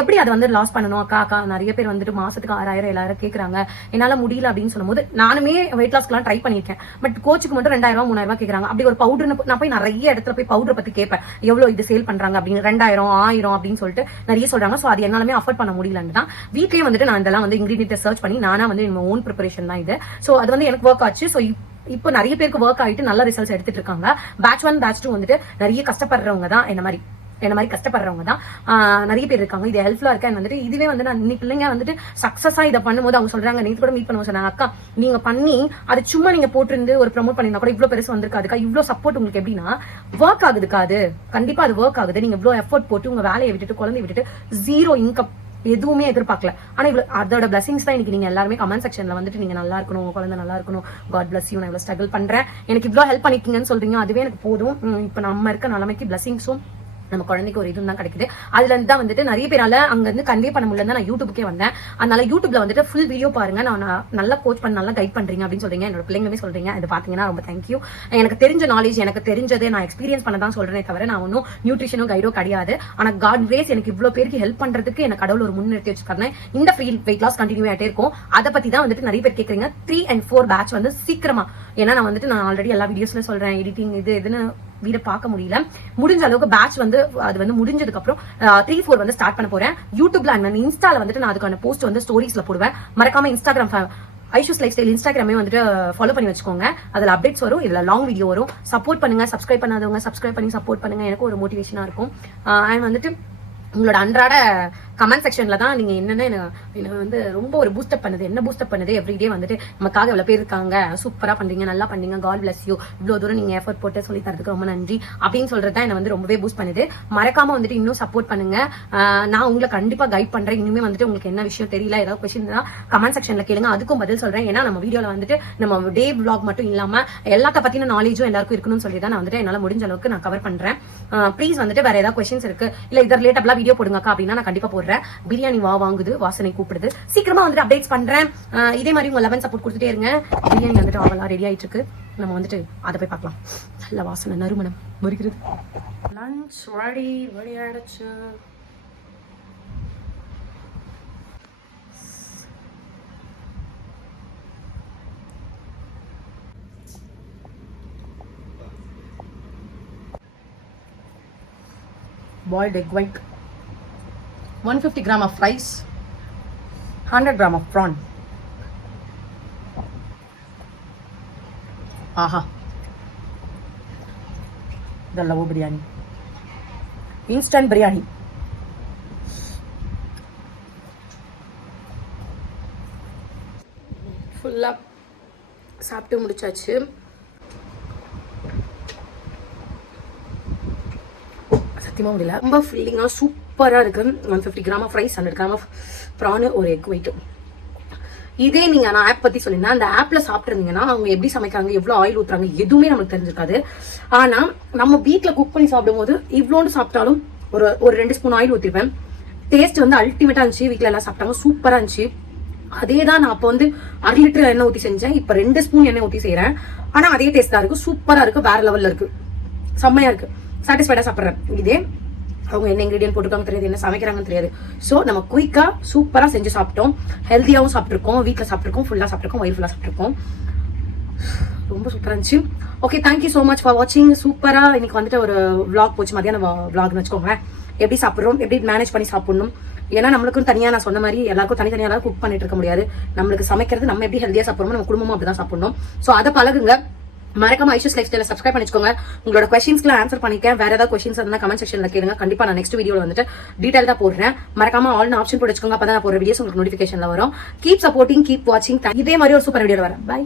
எப்படி அதை வந்து லாஸ் பண்ணணும். அக்கா நிறைய பேர் வந்துட்டு மாசத்துக்கு 6000 7000 கேட்கறாங்க, என்னால முடியல அப்படின்னு சொல்லும்போது நானுமே வெயிட் லாஸ்க்குலாம் ட்ரை பண்ணிருக்கேன். பட் கோச்சுக்கு மட்டும் 2000 3000 கேட்கறாங்க. அப்படி ஒரு பவுடர் நான் போய் நிறைய இடத்துல போய் பவுடர் பத்தி கேட்பேன், எவ்வளவு இது சேல் பண்றாங்க அப்படின்னு. 2000 1000 அப்படின்னு சொல்லிட்டு நிறைய சொல்றாங்க. ஸோ அது என்னாலுமே அஃபோர்ட் பண்ண முடியலன்னு தான் வீட்லயே வந்துட்டு நான் இதெல்லாம் வந்து இன்கிரீடியன்ட் சர்ச் பண்ணி நானா வந்து ஓன் ப்ரிப்பரேஷன் தான் இது. ஸோ அது வந்து எனக்கு ஒர்க் ஆச்சு. ஸோ இப்போ நிறைய பேருக்கு ஒர்க் ஆகிட்டு நல்ல ரிசல்ட்ஸ் எடுத்துட்டு இருக்காங்க. பேட்ச் 1 பேட்ச் 2 வந்துட்டு நிறைய கஷ்டப்படுறவங்க தான் என்ன மாதிரி கஷ்டப்படுறவங்க தான் நிறைய பேர் இருக்காங்க. இது ஹெல்ப்ஃபுல்லா இருக்கேன் வந்துட்டு இதுவே வந்து நான் இன்னைக்கு பிள்ளைங்க வந்துட்டு சக்சஸா இதை பண்ணும்போது அவங்க சொல்றாங்க, நேற்று கூட மீட் பண்ணுவோம் சொன்னாங்க, அக்கா நீங்க பண்ணி அது சும்மா நீங்க போட்டிருந்து ஒரு ப்ரமோட் பண்ணிருந்தா கூட இவ்வளவு பெருசு வந்திருக்காதுக்கா, இவ்வளவு சப்போர்ட் உங்களுக்கு எப்படின்னா ஒர்க் ஆகுதுக்கா, அது கண்டிப்பா அது ஒர்க் ஆகுது. நீங்க இவ்வளவு எஃபோர்ட் போட்டு உங்க வேலையை விட்டுட்டு குழந்தைய விட்டுட்டு 0 இன்கம் எதுவுமே எதிர்பார்க்கல. ஆனா இவ்வளவு அதோட பிளஸிங்ஸ் தான் இன்னைக்கு நீங்க எல்லாருமே கமெண்ட் செக்ஷன்ல வந்துட்டு நீங்க நல்லா இருக்கணும், உங்க குழந்தை நல்லா இருக்கணும், காட் பிளஸ் யூ, நான் இவ்வளவு ஸ்ட்ரகிள் பண்றேன், எனக்கு இவ்வளவு ஹெல்ப் பண்ணிருக்கீங்கன்னு சொல்றீங்க, அதுவே எனக்கு போதும். இப்ப நம்ம இருக்க நிலைமைக்கு பிளஸிங்ஸும் நம்ம குழந்தைக்கு ஒரு இதுவும் தான் கிடைக்குது. அதுல இருந்து தான் வந்துட்டு நிறைய பேரால அங்க இருந்து கன்வே பண்ண முடியல, நான் யூடியூப்க்கே வந்தேன். அதனால யூடியூப்ல வந்துட்டு ஃபுல் வீடியோ பாருங்க, நான் நல்லா கோச் பண்ண நல்லா கைட் பண்றீங்க அப்படின்னு சொல்றீங்க, என்னோட பிள்ளைங்களுமே சொல்றீங்க. இது பாத்தீங்கன்னா ரொம்ப தேங்க்யூ. எனக்கு தெரிஞ்ச நாலேஜ், எனக்கு தெரிஞ்சது நான் எக்ஸ்பீரியன்ஸ் பண்ண தான் சொல்றேன் தவிர நான் ஒன்னும் நியூட்ரிஷனோ கைடோ கிடையாது. ஆனா காட் கிரேஸ் எனக்கு இவ்வளவு பேருக்கு ஹெல்ப் பண்றதுக்கு எனக்கு கடவுள் ஒரு முன்னிறுத்தி வச்சிருக்காங்க. இந்த ஃப்ரீ வெயிட் லாஸ் கண்டினியூ ஆகிட்டே இருக்கும். அதை பத்தி தான் வந்துட்டு நிறைய பேர் கேட்கறீங்க. 3 and 4 பேட்ச் வந்து சீக்கிரமா, ஏன்னா நான் ஆல்ரெடி எல்லா வீடியோஸ்ல சொல்றேன், எடிட்டிங் இதுன்னு வீட பார்க்க முடியல. முடிஞ்ச அளவுக்கு பேட்ச் வந்து அது வந்து முடிஞ்சதுக்கு அப்புறம் 3, 4 வந்து ஸ்டார்ட் பண்ண போறேன். யூடியூப்ல அண்ட் இன்ஸ்டால வந்துட்டு நான் அதுக்கான போஸ்ட் வந்து ஸ்டோரிஸ்ல போடுவேன். மறக்காம இன்ஸ்டாகிராம் ஐஷூஸ் லைஃப் ஸ்டைல் இன்ஸ்டாகிராமே வந்துட்டு ஃபாலோ பண்ணி வச்சுக்கோங்க. அதுல அப்டேட்ஸ் வரும், இதுல லாங் வீடியோ வரும். சப்போர்ட் பண்ணுங்க, சப்ஸ்கிரைப் பண்ணாதவங்க சப்ஸ்கிரைப் பண்ணி சப்போர்ட் பண்ணுங்க, எனக்கு ஒரு மோட்டிவேஷனா இருக்கும். அண்ட் வந்துட்டு உங்களோட அன்றாட கமெண்ட் செக்ஷன்ல தான் நீங்க என்ன வந்து ரொம்ப ஒரு பூஸ்டப் பண்ணுது, என்ன பூஸ்டப் பண்ணுது எவ்ரிடே வந்துட்டு நமக்காக இவ்வளவு பேர் இருக்காங்க, சூப்பரா பண்றீங்க, நல்லா பண்றீங்க, காட் பிளஸ் யூ, இவ்வளவு தூரம் நீங்க எஃபர்ட் போட்டு சொல்லி தரதுக்கு ரொம்ப நன்றி அப்படின்னு சொல்றது தான் என்ன வந்து ரொம்பவே பூஸ்ட் பண்ணுது. மறக்காம வந்துட்டு இன்னும் சப்போர்ட் பண்ணுங்க. நான் உங்களை கண்டிப்பா கைட் பண்றேன். இனிமே வந்துட்டு உங்களுக்கு என்ன விஷயம் தெரியல, ஏதாவது கொஸ்டின் தான் கமெண்ட் செக்ஷன்ல கேளுங்க, அதுக்கும் பதில் சொல்றேன். ஏன்னா நம்ம வீடியோல வந்துட்டு நம்ம டே விளாக் மட்டும் இல்லாம எல்லாத்த பத்தின நாலேஜும் எல்லாருக்கும் இருக்கணும்னு சொல்லி தான் நான் வந்துட்டு என்னால முடிஞ்ச அளவுக்கு நான் கவர் பண்றேன். ப்ளீஸ் வந்துட்டு வேற ஏதாவது கொஸ்டின்ஸ் இருக்கு இல்ல இதை ரிலேட்டபிளா வீடியோ போடுங்க அப்படின்னா நான் கண்டிப்பா போடுறேன். பிரியாணி வாங்குது, வாசனை கூப்பிடுது, சீக்கிரமா வந்துட்டு அப்டேட்ஸ் பண்றேன். இதே மாதிரி உங்க 11 சப்போர்ட் கொடுத்துட்டே இருங்க. பிரியாணி வந்துட்டு அவளா ரெடி ஆயிட்டு இருக்கு, நம்ம வந்துட்டு அதை போய் பார்க்கலாம். நல்ல வாசனை நறுமணம் வருகிறது. லஞ்ச் ரெடி ஆயிடுச்சு. boiled egg white, 150 gram of rice, 100 gram of prawn. Aha, the love biryani, instant biryani. ஃபுல்லா சாப்பிட்டு முடிச்சாச்சு. சத்தியமா முடியல, ரொம்ப ஃபில்லிங்காக சூப்பராக இருக்கு. 150 gram of rice, 100 gram of prawn, ஒரு எக் ஒயிட். இதே நீங்க நான் ஆப் பத்தி சொல்லியிருந்தேன், அந்த ஆப்ல சாப்பிட்டுருந்தீங்கன்னா அவங்க எப்படி சமைக்கிறாங்க, எவ்வளவு ஆயில் ஊத்துறாங்க எதுவுமே நமக்கு தெரிஞ்சிருக்காது. ஆனா நம்ம வீட்டுல குக் பண்ணி சாப்பிடும் போது இவ்வளோண்டு சாப்பிட்டாலும் ஒரு 2 ஸ்பூன் ஆயில் ஊத்திப்பேன். டேஸ்ட் வந்து அல்டிமேட்டா இருந்துச்சு. வீட்டுல எல்லாம் சாப்பிட்டாங்க, சூப்பரா இருந்துச்சு. அதே தான் நான் அப்போ வந்து 1/2 லிட்டர் எண்ணெய் ஊற்றி செஞ்சேன், இப்போ 2 ஸ்பூன் எண்ணெய் ஊற்றி செய்யறேன். ஆனா அதே டேஸ்ட் தான் இருக்கு, சூப்பரா இருக்கு, வேற லெவல்ல இருக்கு, செம்மையா இருக்கு, சாட்டிஸ்ஃபைடா சாப்பிட்றேன். இதே அவங்க என்ன இன்கிரீடியன்ட் போட்டுருக்காங்க தெரியாது, என்ன சமைக்கிறாங்கன்னு தெரியாது. ஸோ நம்ம குயிக்கா சூப்பரா செஞ்சு சாப்பிட்டோம், ஹெல்த்தியாகவும் சாப்பிட்ருக்கோம், வீட்டில் சாப்பிட்ருக்கோம், ஃபுல்லா சாப்பிட்ருக்கோம், வயிறு ஃபுல்லா சாப்பிட்ருக்கோம். ரொம்ப சூப்பரா இருந்துச்சு. Okay, thank you so much for வாட்சிங். சூப்பரா இன்னைக்கு வந்துட்டு ஒரு விளாக் போச்சு, மதியான விளாக்னு வச்சுக்கோங்களேன். எப்படி சாப்பிட்றோம், எப்படி மேனேஜ் பண்ணி சாப்பிடணும். ஏன்னா நம்மளுக்கும் தனியா, நான் சொன்ன மாதிரி எல்லாருக்கும் தனித்தனியாக குக் பண்ணிட்டு இருக்க முடியாது. நம்மளுக்கு சமைக்கிறது நம்ம எப்படி ஹெல்த்தியா சாப்பிடுறோம், நம்ம குடும்பமும் அப்படிதான் சாப்பிடணும். ஸோ அதை பழகுங்க. மறக்காம ஐஷூஸ் லைஃப் ஸ்டைல சப்ஸ்கிரைப் பண்ணிக்கோங்க. உங்களோட கொஸ்டின்ஸ்க்குலாம் ஆன்சர் பண்ணிக்கேன். வேற ஏதாவது கொஸ்டின்ஸ் இருந்தால் கமெண்ட் செக்ஷன்ல கேளுங்க. கண்டிப்பா நான் நெக்ஸ்ட் வீடியோல வந்துட்டு டீடைல் தான் போடுறேன். மறக்காம ஆல் ஆப்ஷன் போட்டு வச்சுக்கோங்க, அப்பதான் நான் போடுற வீடியோஸ் உங்களுக்கு நோட்டிஃபிகேஷன்ல வரும். கீப் சப்போர்ட்டிங், கீப் வாட்சிங். இதே மாதிரி ஒரு சூப்பர் வீடியோல வரேன். பை.